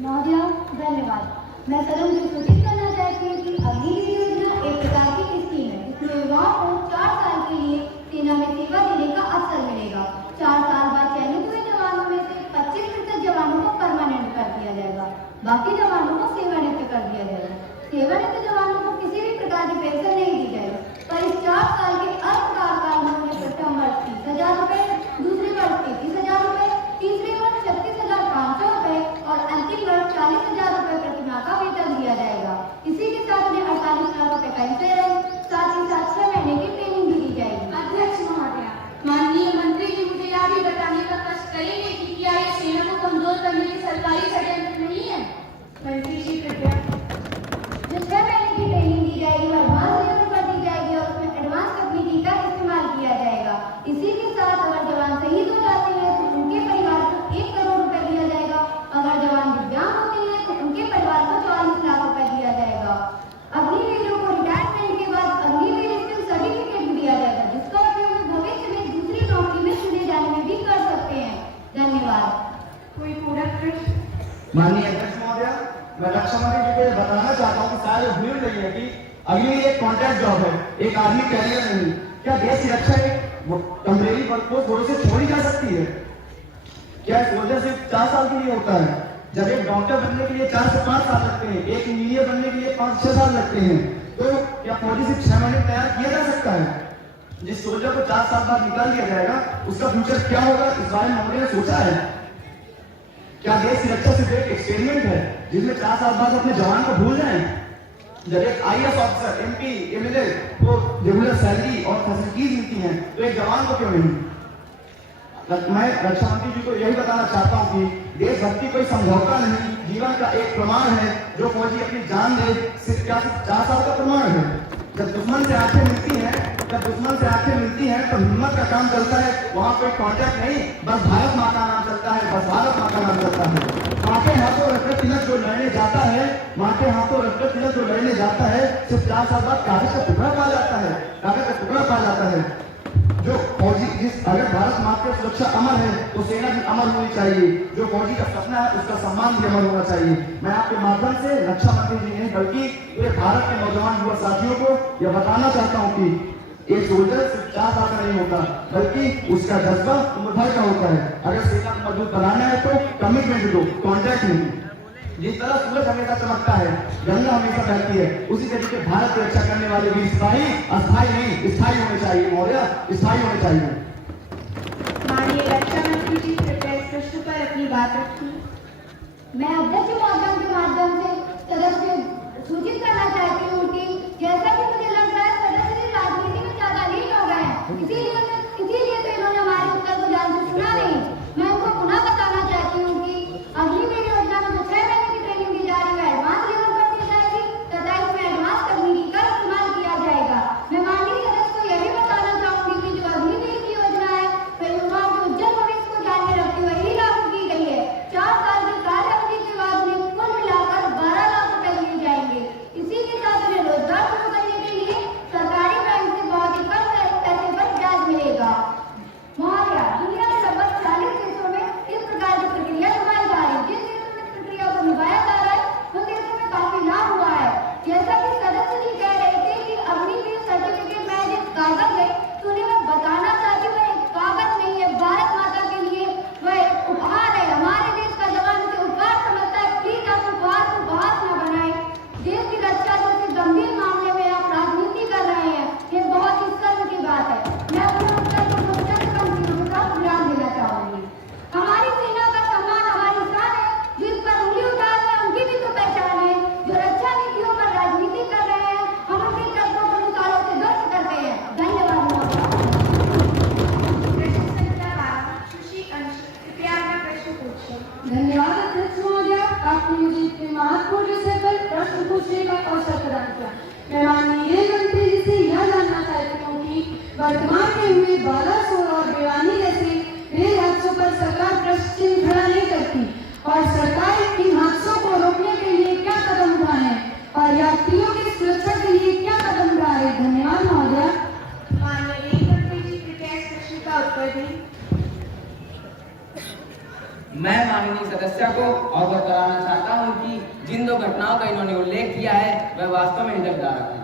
महोदय धन्यवाद। मैं सदन को सूचित करना चाहती हूँ कि अग्निवीर योजना एक प्रकार की स्कीम है जिसमें युवाओं को 4 साल के लिए सेना में सेवा देने का अवसर मिलेगा। 4 साल बाद चयनित हुए जवानों में से 25% जवानों को परमानेंट कर दिया जाएगा, बाकी जवानों को सेवानिवृत्त कर दिया जाएगा। सेवानिवृत्त जवानों को किसी भी प्रकार की पेंशन नहीं दी जाएगी, पर इस 4 साल के अल्पकाल काल में उन्हें प्रथम वर्ष 30,000 रुपए, दूसरे वर्ष 33,000 रुपए, तीसरे वर्ष 36,500 रुपए और अंतिम वर्ष 40,000 रुपए प्रतिमाह का वेतन दिया जाएगा। इसी के साथ उन्हें 48 लाख रुपए का इंश्योरेंस, साथ ही साथ 6 महीने की ट्रेनिंग भी दी जाएगी। अध्यक्ष महोदय, माननीय मंत्री जी मुझे यह भी बताने का कष्ट करेंगे कि क्या ये सेना को कमजोर करने की सरकारी षड्यंत्र नहीं है? मंत्री जी कृपया। जो 6 महीने की ट्रेनिंग दी जाएगी वो एडवांस लेवल पर दी जाएगी और उसमें एडवांस तकनीकी का इस्तेमाल किया जाएगा। इसी के साथ अगर जवान शहीद हो जाते हैं तो उनके परिवार को 1 करोड़ रुपए दिया जाएगा। अगर जवान दिव्यांग होते हैं तो उनके परिवार को 44 लाख रुपए दिया जाएगा। अग्निवीरों को रिटायरमेंट के बाद अग्निवीर स्किल सर्टिफिकेट भी दिया जाएगा जिसका उपयोग वे भविष्य में दूसरी नौकरी में चुने जाने में भी कर सकते हैं। धन्यवाद। कोई पूरक प्रश्न? माननीय अध्यक्ष महोदय, मैं रक्षा मंत्री जी को बताना चाहता हूँ कि शायद भूल रही है कि अगली एक कॉन्ट्रैक्ट जॉब है, एक आर्मी कैरियर नहीं। क्या देश की रक्षा एक टेम्परेरी वर्कफोर्स भरोसे छोड़ी जा सकती है? क्या सोल्जर सिर्फ 4 साल के लिए होता है? जब एक डॉक्टर बनने के लिए 4 से 5 साल लगते हैं, एक इंजीनियर बनने के लिए 5-6 साल लगते हैं, तो क्या फौजी सिर्फ 6 महीने तैयार किया जा सकता है? जिस सोल्जर को 4 साल बाद निकाल दिया जाएगा उसका फ्यूचर क्या होगा, इस बारे में हमने सोचा है? क्या देश की रक्षा सिर्फ एक एक्सपेरिमेंट है जिसमें 4 साल बाद अपने जवान को भूल जाएं? जब एक IAS ऑफिसर, MP, MLA को रेगुलर सैलरी और फैसिलिटीज मिलती हैं तो एक जवान को क्यों नहीं? मैं रक्षा मंत्री जी को यही बताना चाहता हूँ कि देशभक्ति कोई समझौता नहीं, जीवन का एक प्रमाण है। जो फौजी अपनी जान दे सिर्फ 4 साल का प्रमाण है। जब दुश्मन से आंखें मिलती हैं तो हिम्मत का काम चलता है। वहाँ कोई कॉन्ट्रैक्ट नहीं, बस भारत माँ का नाम चलता है, बस भारत माँ का नाम चलता है। माँ के हाथों रक्त तिलक जो लड़ने जाता है, माँ के हाथों रक्त तिलक जो लड़ने जाता है, सिर्फ 4 साल बाद कागज का टुकड़ा पा जाता है। जो फौजी अगर भारत माँ की सुरक्षा अमर है तो सेना भी अमर होनी चाहिए। जो फौजी का सपना है उसका सम्मान भी अमर होना चाहिए। मैं आपके माध्यम से रक्षा मंत्री जी नहीं बल्कि पूरे भारत के नौजवान युवा साथियों को यह बताना चाहता हूँ कि एक सोल्जर सिर्फ 4 साल का नहीं होता बल्कि उसका जज्बा उम्र भर का होता है। अगर सेना को मजबूत बनाना है तो कमिटमेंट दो, कॉन्ट्रैक्ट नहीं। जिस तरह सूरज हमेशा चमकता है, गंगा हमेशा बहती है, उसी तरीके भारत की रक्षा करने वाले भी सिपाही अस्थायी नहीं स्थायी होने चाहिए। महोदय, स्थायी होने चाहिए। माननीय रक्षा मंत्री जी कृपया इस प्रश्न पर अपनी बात रखिए। मैं अध्यक्ष महोदय के माध्यम से सदन से सूचित करना चाहती हूँ कि जैसा कि मुझे लग रहा है सदस्य राजनीति में ज्यादा लीन हो गए हैं, इसीलिए तो इन्होंने हमारे उत्तर को ध्यान से सुना नहीं। मैं उनको पुनः बताना चाहती हूँ कि अग्निवीर योजना में जो 6 महीने की ट्रेनिंग दी जा रही है एडवांस लेवल पर दी जाएगी तथा इसमें एडवांस तकनीकी का इस्तेमाल किया जाएगा। मैं माननीय सदस्य को यह भी बताना चाहूंगी कि जो अग्निवीर की योजना है वह युवाओं के उज्जवल भविष्य को ध्यान में रखते हुए ही लागू की गई है। 4 साल की कार्य अवधि के बाद उन्हें कुल मिलाकर 12 लाख रुपए दिए जाएंगे। इसी के साथ उन्हें रोजगार शुरू करने धन्यवाद अध्यक्ष महोदय, आपने मुझे इतने महत्वपूर्ण विषय पर प्रश्न पूछने का अवसर प्रदान किया। मैं माननीय रेल मंत्री जी से यह जानना चाहती हूँ कि वर्तमान में हुए बालासोर और भिवानी जैसे रेल हादसों पर सरकार प्रश्न चिन्ह खड़ा नहीं करती और सरकार इन हादसों को रोकने के लिए क्या कदम उठाए हैं और यात्रियों की सुरक्षा के लिए क्या कदम उठा रहे हैं। धन्यवाद महोदय। माननीय रेल मंत्री जी कृपया इस प्रश्न का उत्तर दें। मैं माननीय सदस्य को अवगत कराना चाहता हूं कि जिन 2 घटनाओं का इन्होंने उल्लेख किया है वह वास्तव में हिचकदायक है।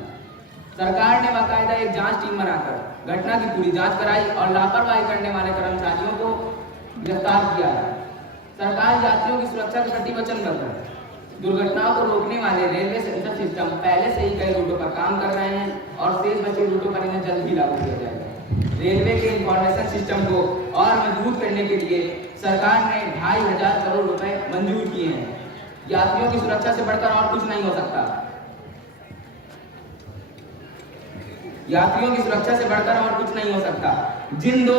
सरकार ने बाकायदा एक जांच टीम बनाकर घटना की पूरी जांच कराई और लापरवाही करने वाले कर्मचारियों को गिरफ्तार किया है। सरकार यात्रियों की सुरक्षा के प्रति वचनबद्ध है। दुर्घटनाओं को रोकने वाले रेलवे सेंसर सिस्टम पहले से ही कई रूटों पर काम कर रहे हैं और शेष बचे रूटों पर इन्हें जल्द ही लागू किया जाएगा। रेलवे के इंफॉर्मेशन सिस्टम को और मजबूत करने के लिए सरकार ने 2,500 करोड़ रुपए मंजूर किए हैं। यात्रियों की सुरक्षा से बढ़कर और कुछ नहीं हो सकता। यात्रियों की सुरक्षा से बढ़कर और कुछ नहीं हो सकता। जिन 2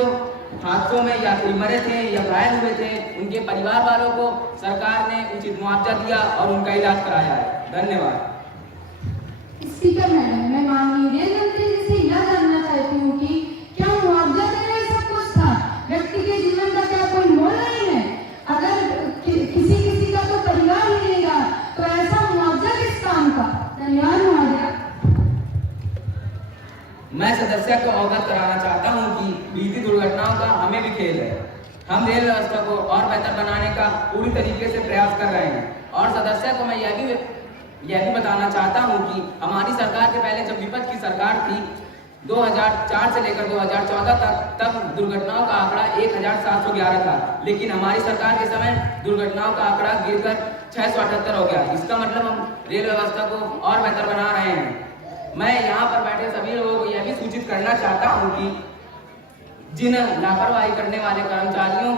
हादसों में यात्री मरे थे या घायल हुए थे उनके परिवार वालों को सरकार ने उचित मुआवजा दिया और उनका इलाज कराया है। धन्यवाद। स्पीकर मैडम, मैं माननीय रेल मंत्री जी से यह जानना चाहती हूँ कि क्या मुआवजा देना ही सब कुछ था? व्यक्ति के जीवन का क्या कोई मोल नहीं है? अगर किसी का तो परिवार ही नहीं रहा तो ऐसा मुआवजा किस काम का? धन्यवाद महोदय। मैं सदस्य को अवगत कराना चाहता हूं कि बीती दुर्घटनाओं का हमें भी खेद है। हम रेल व्यवस्था को और बेहतर बनाने का पूरी तरीके से प्रयास कर रहे हैं और सदस्य को मैं यह भी बताना चाहता हूं कि हमारी सरकार के पहले जब विपक्ष की सरकार थी 2004 से लेकर 2014 तक दुर्घटनाओं का आंकड़ा 1,711 था, लेकिन हमारी सरकार के समय दुर्घटनाओं का आंकड़ा गिरकर 678 हो गया। इसका मतलब हम रेल व्यवस्था को और बेहतर बना रहे हैं। मैं यहाँ पर बैठे सभी लोगों को यह भी सूचित करना चाहता हूँ कि जिन लापरवाही करने वाले कर्मचारियों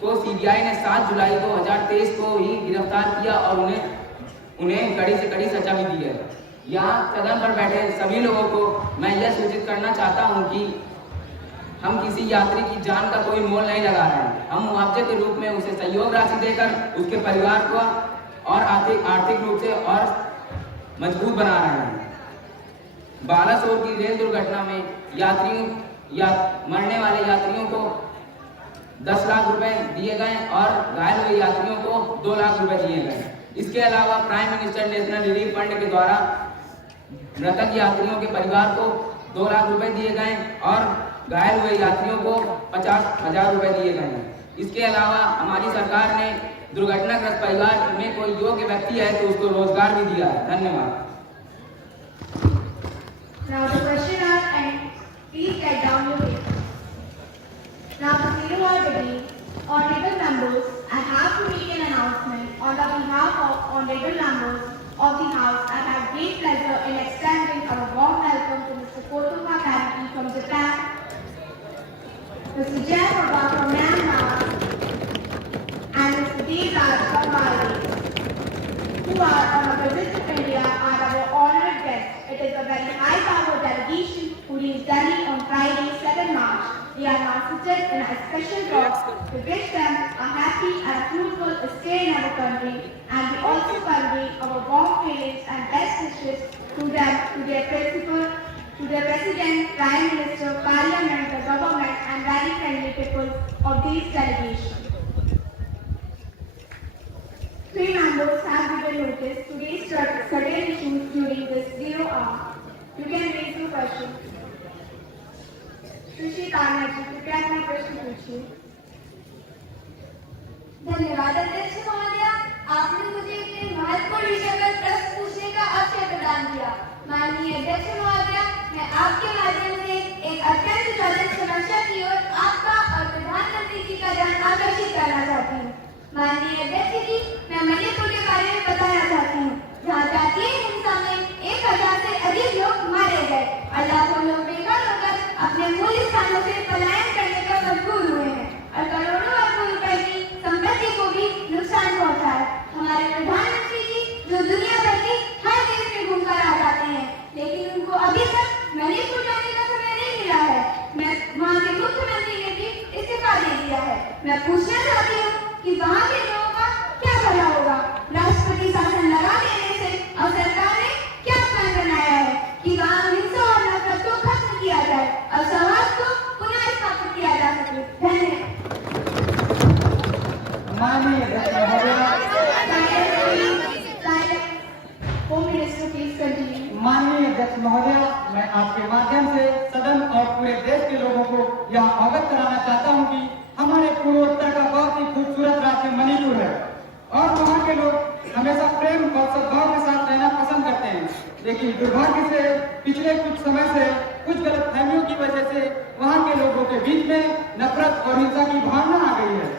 को सीबीआई ने 7 जुलाई 2023 को ही गिरफ्तार किया और उन्हें कड़ी से कड़ी सजा भी दी है। यहाँ सदन पर बैठे सभी लोगों को मैं यह सूचित करना चाहता हूँ कि हम किसी यात्री की जान का कोई मोल नहीं लगा रहे हैं। हम मुआवजे के रूप में उसे सहयोग राशि देकर उसके परिवार को और आर्थिक रूप से और मजबूत बना रहे हैं। बालासोर की रेल दुर्घटना में मरने वाले यात्रियों को 10 लाख रुपए दिए गए और घायल हुए यात्रियों को 2 लाख रुपए दिए गए। इसके अलावा prime minister national relief fund के द्वारा मृतक यात्रियों के परिवार को 2 लाख रुपए दिए गए और घायल हुए यात्रियों को 50,000 रुपए दिए गए। इसके अलावा हमारी सरकार ने दुर्घटनाग्रस्त परिवार में कोई योग्य व्यक्ति है तो उसको रोजगार भी दिया है। धन्यवाद। Now the questioners and please get down your papers. Now the zero hour debate. Honorable members, I have to make an announcement on the behalf of honorable members of the House. I have great pleasure in extending a warm welcome to Mr. Kotoma Kariki from Japan, Mr. Jay Hoga from Myanmar, and Mr. Devraj from Maldives, who are on a visit to India and our honored guests. It is a very high-powered delegation who reached Delhi on Friday, 7 March. They are now seated in a special box. We wish them a happy and fruitful stay in our country, and we also convey our warm feelings and best wishes to them, to their principal, to their President, Prime Minister, Parliament, the government, and very friendly people of these delegations. 3 members have given notice to raise certain issues during this 0 hour. You can raise your question. सुश्री कान्हा जी, कृपया अपना प्रश्न पूछिए। धन्यवाद अध्यक्ष महोदय, आपने मुझे इतने महत्वपूर्ण विषय पर प्रश्न पूछने का अवसर प्रदान किया। माननीय अध्यक्ष महोदय, मैं आपके माध्यम से एक अत्यंत ज्वलंत समस्या की ओर आपका और प्रधानमंत्री जी का ध्यान आकर्षित करना चाहती हूँ। माननीय अध्यक्ष जी, मैं मणिपुर के बारे में बताना चाहती हूँ, जहाँ जातीय हिंसा में 1,000 से अधिक लोग मारे गए और लाखों लोग बेघर होकर अपने मूल स्थानों से पलायन करने पर मजबूर हुए हैं और करोड़ों अरबों रुपए की संपत्ति को भी नुकसान पहुंचा है। हमारे प्रधानमंत्री जी जो दुनिया भर के हर देश में घूमकर आ जाते हैं, लेकिन उनको अभी तक मणिपुर जाने का समय नहीं मिला है। वहाँ के मुख्यमंत्री ने भी इस्तीफा दे दिया है। मैं पूछना चाहती हूँ कि माननीय अध्यक्ष महोदय, Home Minister, please continue. माननीय अध्यक्ष महोदय, मैं आपके माध्यम से सदन और पूरे देश के लोगों को यह अवगत कराना चाहता हूं कि हमारे पूर्वोत्तर का बहुत ही खूबसूरत राज्य मणिपुर है और वहां के लोग हमेशा प्रेम और सद्भाव के साथ रहना पसंद करते हैं। लेकिन दुर्भाग्य से पिछले कुछ समय से कुछ गलतफहमियों की वजह से वहां के लोगों के बीच में नफरत और हिंसा की भावना आ गई है।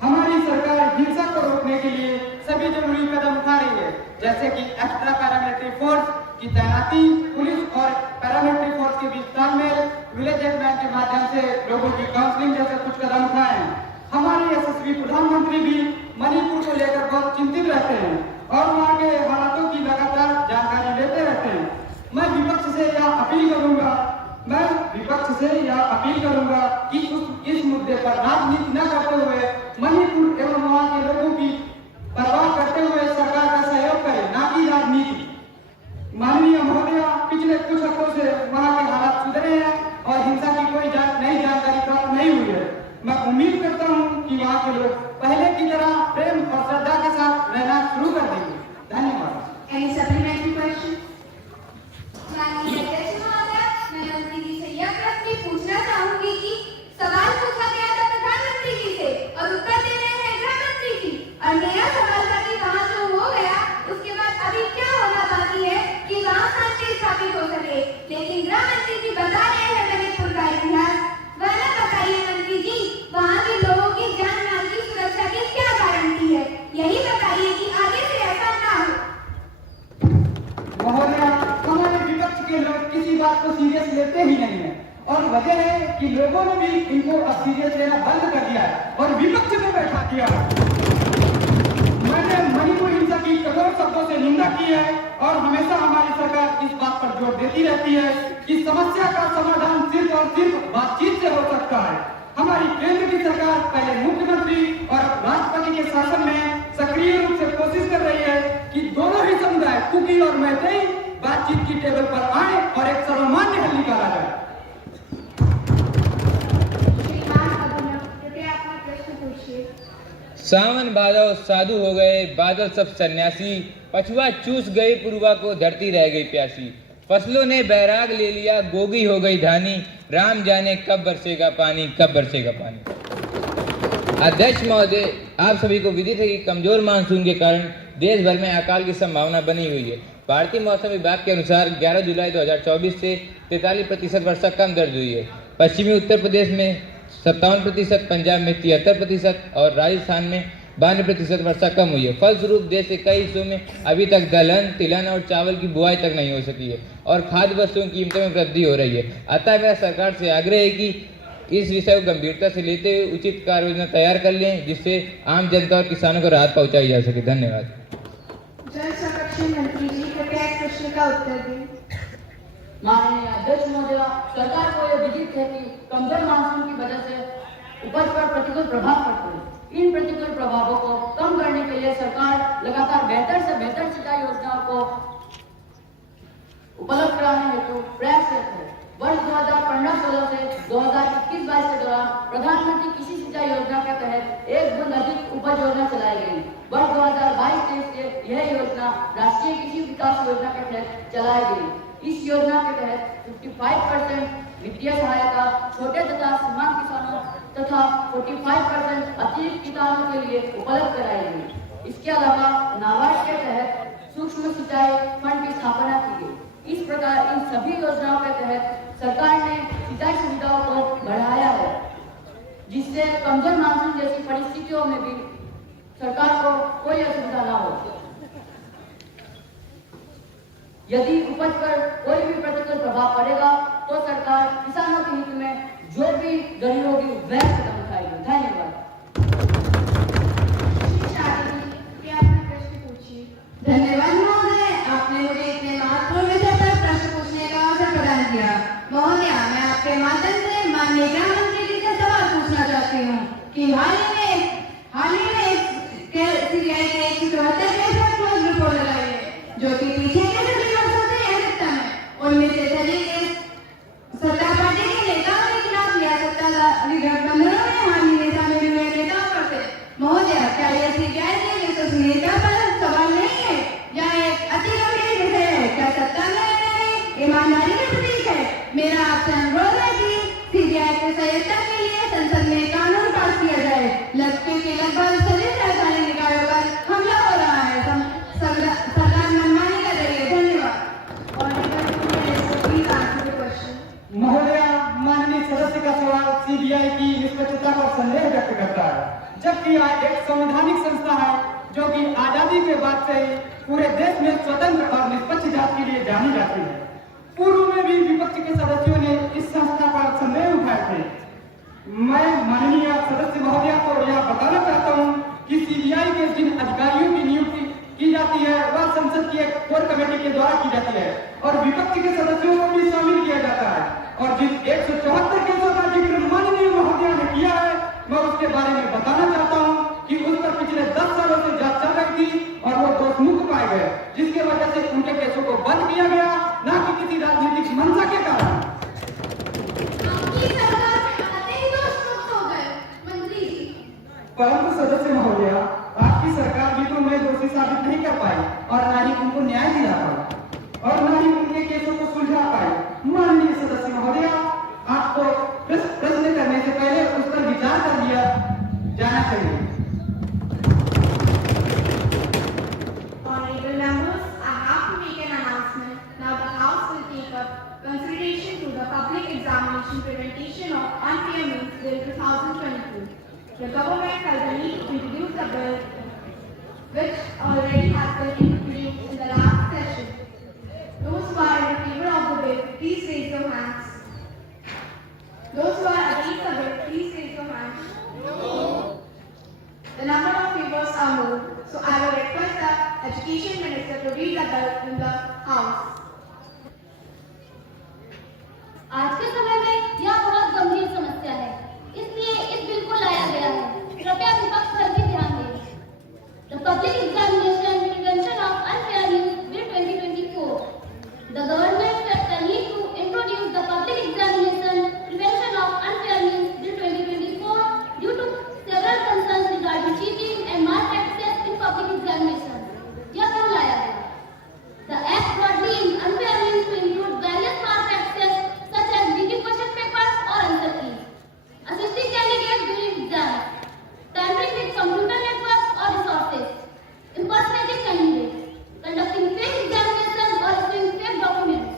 हमारी सरकार हिंसा को रोकने के लिए सभी जरूरी कदम उठा रही है, जैसे कि एक्स्ट्रा पैरामिलिट्री फोर्स की तैनाती, पुलिस और पैरामिलिट्री फोर्स के बीच तालमेल, विलेज एक्ट के माध्यम से लोगों की काउंसलिंग जैसे कुछ कदम उठाए हैं। हमारे यशस्वी प्रधानमंत्री भी मणिपुर को लेकर बहुत चिंतित रहते हैं और वहाँ के हालातों की लगातार जानकारी लेते रहते हैं। मैं विपक्ष से यह अपील करूंगा कि इस मुद्दे पर राजनीति न करते हुए मणिपुर एवं वहाँ के लोगों की परवाह करते हुए सरकार का सहयोग करे, न कि राजनीति। माननीय महोदय, पिछले कुछ हफ्तों से वहाँ के हालात सुधरे हैं और हिंसा की कोई नई जानकारी प्राप्त नहीं हुई है। मैं उम्मीद करता हूँ कि वहाँ के लोग पहले की तरह प्रेम और श्रद्धा के साथ रहना शुरू कर देंगे। धन्यवाद। Any supplementary question? माननीय अध्यक्ष महोदय, मैं मंत्री जी से यह प्रश्न पूछना चाहूंगी कि सवाल पूछा गया था प्रधानमंत्री जी से और उत्तर दे रहे हैं गृह मंत्री जी, और मेरा सवाल था कि वहाँ जो हो गया उसके बाद अभी क्या होना बाकी है कि वहाँ शांति स्थापित हो सके। लेकिन गृह मंत्री जी बता रहे हैं मणिपुर का इतिहास, वह न बताइए मंत्री जी, वहाँ के लोगों की जान माल की सुरक्षा की क्या गारंटी है, यही बताइए कि आगे से ऐसा ना हो। महोदय, हमारे विपक्ष के लोग किसी बात को सीरियस लेते ही नहीं है और वजह है कि लोगों ने भी इनको अब सीरियस लेना बंद कर दिया है और विपक्ष में बैठा दिया है। मैंने मणिपुर हिंसा की कठोर शब्दों से निंदा की है और हमेशा हमारी सरकार इस बात पर जोर देती रहती है कि समस्या का समाधान सिर्फ और सिर्फ बातचीत से हो सकता है। हमारी केंद्र की सरकार पहले मुख्यमंत्री और राष्ट्रपति के शासन में सक्रिय रूप से कोशिश कर रही है कि दोनों ही समुदाय, कुकी और मैतेई, बातचीत की टेबल पर आए और एक सर्वमान्य हल निकाला जाए। श्रीमान अभिनव, कृपया अपना प्रश्न पूछिए। सावन भादव साधु हो गए, बादल सब सन्यासी, पछुआ चूस गई, पुरवा को धरती रह गई प्यासी। फसलों ने बैराग ले लिया, गोगी हो गई धानी, राम जाने कब बरसेगा पानी, कब बरसेगा पानी। अध्यक्ष महोदय, आप सभी को विदित है कि कमजोर मानसून के कारण देश भर में अकाल की संभावना बनी हुई है। भारतीय मौसम विभाग के अनुसार 11 जुलाई 2024 से 43% वर्षा कम दर्ज हुई है। पश्चिमी उत्तर प्रदेश में 57%, पंजाब में 73% और राजस्थान में 52% वर्षा कम हुई है। फलस्वरूप देश के कई हिस्सों में अभी तक दलहन, तिलहन और चावल की बुआई तक नहीं हो सकी है और खाद्य वस्तुओं की कीमतों में वृद्धि हो रही है। अतः मेरा सरकार से आग्रह है कि इस विषय को गंभीरता से लेते हुए उचित कार्य योजना तैयार कर लें, जिससे आम जनता और किसानों को राहत पहुंचाई जा सके। धन्यवाद। जल संरक्षण मंत्री जी, कृपया इस प्रश्न का उत्तर दें। माननीय अध्यक्ष महोदय, सरकार को यह विदित है कि कमजोर मानसून की वजह से उपज पर प्रतिकूल प्रभाव पड़ते हैं। इन प्रतिकूल प्रभावों को कम करने के लिए सरकार लगातार बेहतर से बेहतर सिंचाई योजनाओं को उपलब्ध कराने हेतु प्रयासरत है। वर्ष 2015-16 से 2021-22 के दौरान प्रधानमंत्री कृषि सिंचाई योजना के तहत एक बूंद अधिक उपज योजना चलाई गई। वर्ष 2022-23 से यह योजना राष्ट्रीय कृषि विकास योजना के तहत चलाई गई। इस योजना के तहत 55% वित्तीय सहायता छोटे तथा सीमांत किसानों तथा 45% अतिरिक्त किसानों के लिए उपलब्ध कराई गई। इसके अलावा नाबार्ड के तहत सूक्ष्म सिंचाई फंड की स्थापना की गई। इस प्रकार इन सभी योजनाओं के तहत सरकार ने सिंचाई सुविधाओं को बढ़ाया है, जिससे कमजोर मानसून जैसी परिस्थितियों में भी सरकार को कोई असुविधा न हो। यदि उपज पर कोई भी प्रतिकूल प्रभाव पड़ेगा तो सरकार किसानों के हित में जो भी जरूरी होगी वह कदम उठाएगी। धन्यवाद। धन्यवाद महोदय, आपने मुझे इतने महत्वपूर्ण विषय पर प्रश्न पूछने का अवसर प्रदान किया। महोदय, मैं आपके माध्यम से माननीय गृह मंत्री जी से सवाल पूछना चाहती हूँ कि हाल ही में सीबीआई ने एक 74 केस पर क्लोज रिपोर्ट लगाई है, जो कि पीछे के सभी वर्षों से अधिकतम है। उनमें से सभी केस सत्ता पार्टी के नेताओं के खिलाफ या सत्ताधारी गठबंधनों में सीबीआई की विश्वसनीयता पर सवाल नहीं है, यह एक अति गंभीर विषय है। क्या सत्ता में ईमानदारी का प्रतीक है? मेरा आपसे अनुरोध है कि सीबीआई की सहायता के लिए संसद में कानून पास किया जाए। लगभग सभी सरकारी निकायों पर हमला हो रहा है, सरकार मनमानी कर रही है। धन्यवाद। महोदय, माननीय सदस्य का सवाल सीबीआई की निष्पक्षता पर संदेह व्यक्त करता है, जबकि यह एक संवैधानिक संस्था है जो कि आजादी के बाद से ही पूरे देश में स्वतंत्र और निष्पक्ष जांच के लिए जानी जाती है। पूर्व में भी विपक्ष के सदस्यों ने इस संस्था पर संदेह उठाए थे। मैं माननीय सदस्य महोदय को यह बताना चाहता हूं कि सीबीआई के जिन अधिकारियों की नियुक्ति की जाती है वह संसद की एक कोर कमेटी के द्वारा की जाती है और विपक्ष के सदस्यों को भी शामिल किया जाता है। और जिन 174 केसों का जिक्र माननीय महोदय ने किया है, मैं उसके बारे में बताना चाहता हूं कि उस पर पिछले 10 सालों से जांच चल रही थी और वो दोषमुक्त पाए गए, जिसकी वजह से उनके केसों को बंद किया गया, न कि किसी राजनीतिक मंशा के कारण। परंतु सदस्य महोदय, आपकी सरकार भी तो उन्हें दोषी साबित नहीं कर पाई और न ही उनको न्याय दिला पाई और न ही उनके केसों को सुलझा पाई। माननीय सदस्य महोदय, आपको प्रश्न करने से पहले उस पर विचार कर लिया जाना चाहिए। Honorable members, I have to make an announcement. Now the House will take up consideration to the Public Examination Prevention of Unfair Means Bill 2022. The government has the need to introduce a bill which already has been introduced in the last session. Those who are in favor of the bill, please raise your hands. Those who are against the bill, please raise your hands. No. The number of favors are more, so I will request the Education Minister to read the bill in the House. आज के समय में यह बहुत गंभीर समस्या है, इसलिए इस बिल को लाया गया है। कृपया विपक्ष पर भी ध्यान दें। The Public Examination Prevention of Unfair Means Bill 2024. The government felt the need to introduce the Public Examination Prevention of Unfair Means Bill 2024 due to several concerns regarding cheating and malpractice in public examinations. यह क्यों लाया गया? The Act broadly unfair means to include various malpractices such as leaking question papers or answer keys, assisting candidates during exams, tampering with computer networks or resources, impersonating candidates, conducting fake examinations or issuing fake documents,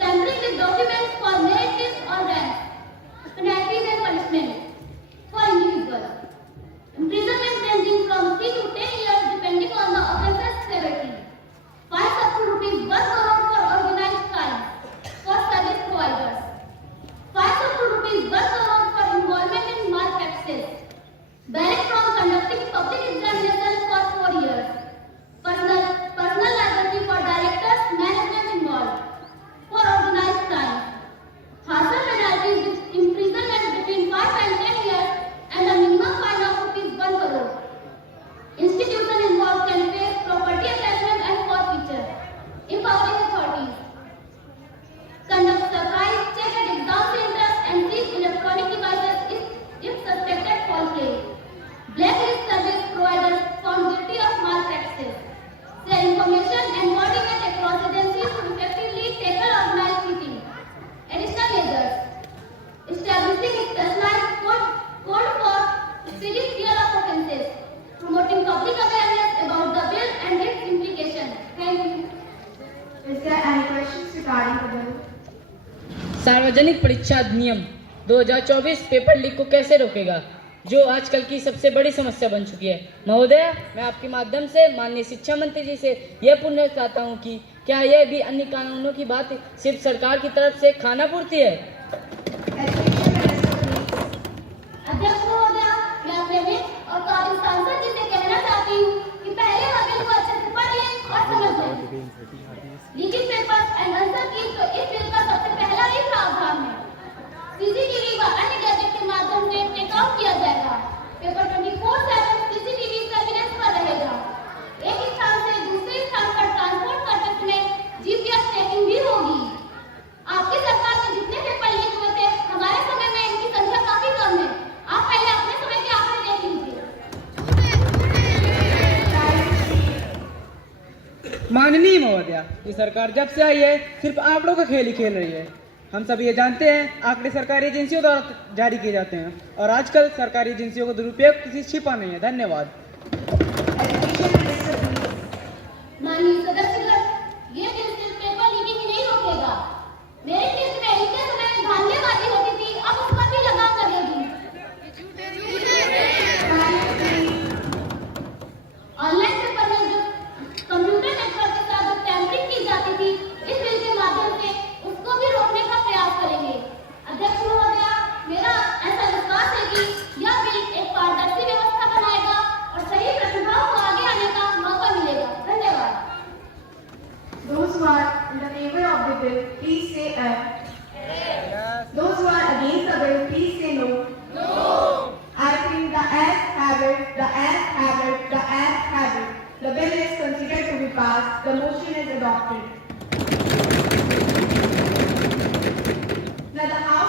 tampering with documents for narratives or ranks, penalties and punishments for individuals, imprisonment ranging from 3 to 10 years depending on the offence's severity, fines up to ₹1 crore for organized crimes for service providers, fines up to ₹1 crore for involvement in malpractices, banned from conducting public examinations for 4 years, personal liability for directors, management involved, for organized crimes, harsher penalties with imprisonment between 5 and 10 years and a minimum fine of ₹1 crore. Institution involved can face property attachment and forfeiture. Empowering authorities. Conduct surprise check at exam centers and seize electronic devices if suspected foul play. Blacklist service providers found guilty of malpractices. Share information and coordinate across agencies to effectively tackle organized cheating. Additional measures. Establishing a specialized code for serious fear of offences. Promoting public awareness about the bill and its implications. Thank you. Is there any questions regarding the bill? सार्वजनिक परीक्षा अधिनियम 2024 paper leak को कैसे रोकेगा, जो आजकल की सबसे बड़ी समस्या बन चुकी है। महोदय, मैं आपके माध्यम से माननीय शिक्षा मंत्री जी से यह पूछना चाहता हूं कि क्या यह भी अन्य कानूनों की बात सिर्फ सरकार की तरफ से खाना पूर्ति है? अध्यक्ष महोदय, मैं अपने मित्र और काबिल सांसद जी से कहना चाहती हूँ कि पहले हम बिल को अच्छे से पढ़ लें और समझ लें। Leaking papers and answer keys तो इस बिल का सबसे पहला ही प्रावधान है। सीसीटीवी व अन्य गैजेट के माध्यम से टेकआउट किया जाएगा। पेपर 24/7 सीसीटीवी सर्विलेंस पर रहेगा। एक स्थान से दूसरे स्थान पर ट्रांसपोर्ट करते समय जीपीएस चेकिंग भी होगी। आपकी सरकार ने जितने पेपर माननीय महोदया, ये सरकार जब से आई है सिर्फ आंकड़ों का खेल ही खेल रही है। हम सब ये जानते हैं आंकड़े सरकारी एजेंसियों द्वारा जारी किए जाते हैं और आजकल सरकारी एजेंसियों का दुरुपयोग किसी से छिपा नहीं है। धन्यवाद। माननीय सदस्यगण, ये बिल सिर्फ पेपर लीकिंग ही नहीं रोकेगा। मेरे केस में इतने समय धांधलीबाजी होती थी, अब उस पर भी लगाम लगेगी। ऑनलाइन पेपर में जो कंप्यूटर नेटवर्क के साथ जो टैंपरिंग की जाती थी, इस बिल के माध्यम से उसको भी रोकने का प्रयास करेंगे। अध्यक्ष महोदया, मेरा ऐसा विश्वास है कि यह बिल एक पारदर्शी व्यवस्था बनाएगा और सही प्रतिभाओं को आगे आने का मौका मिलेगा। धन्यवाद। Those who are in the favor of the bill, please say aye. Those who are against the bill, please say no. I think the ayes have it, the ayes have it, the ayes have it. The bill is considered to be passed. The motion is adopted. Now the House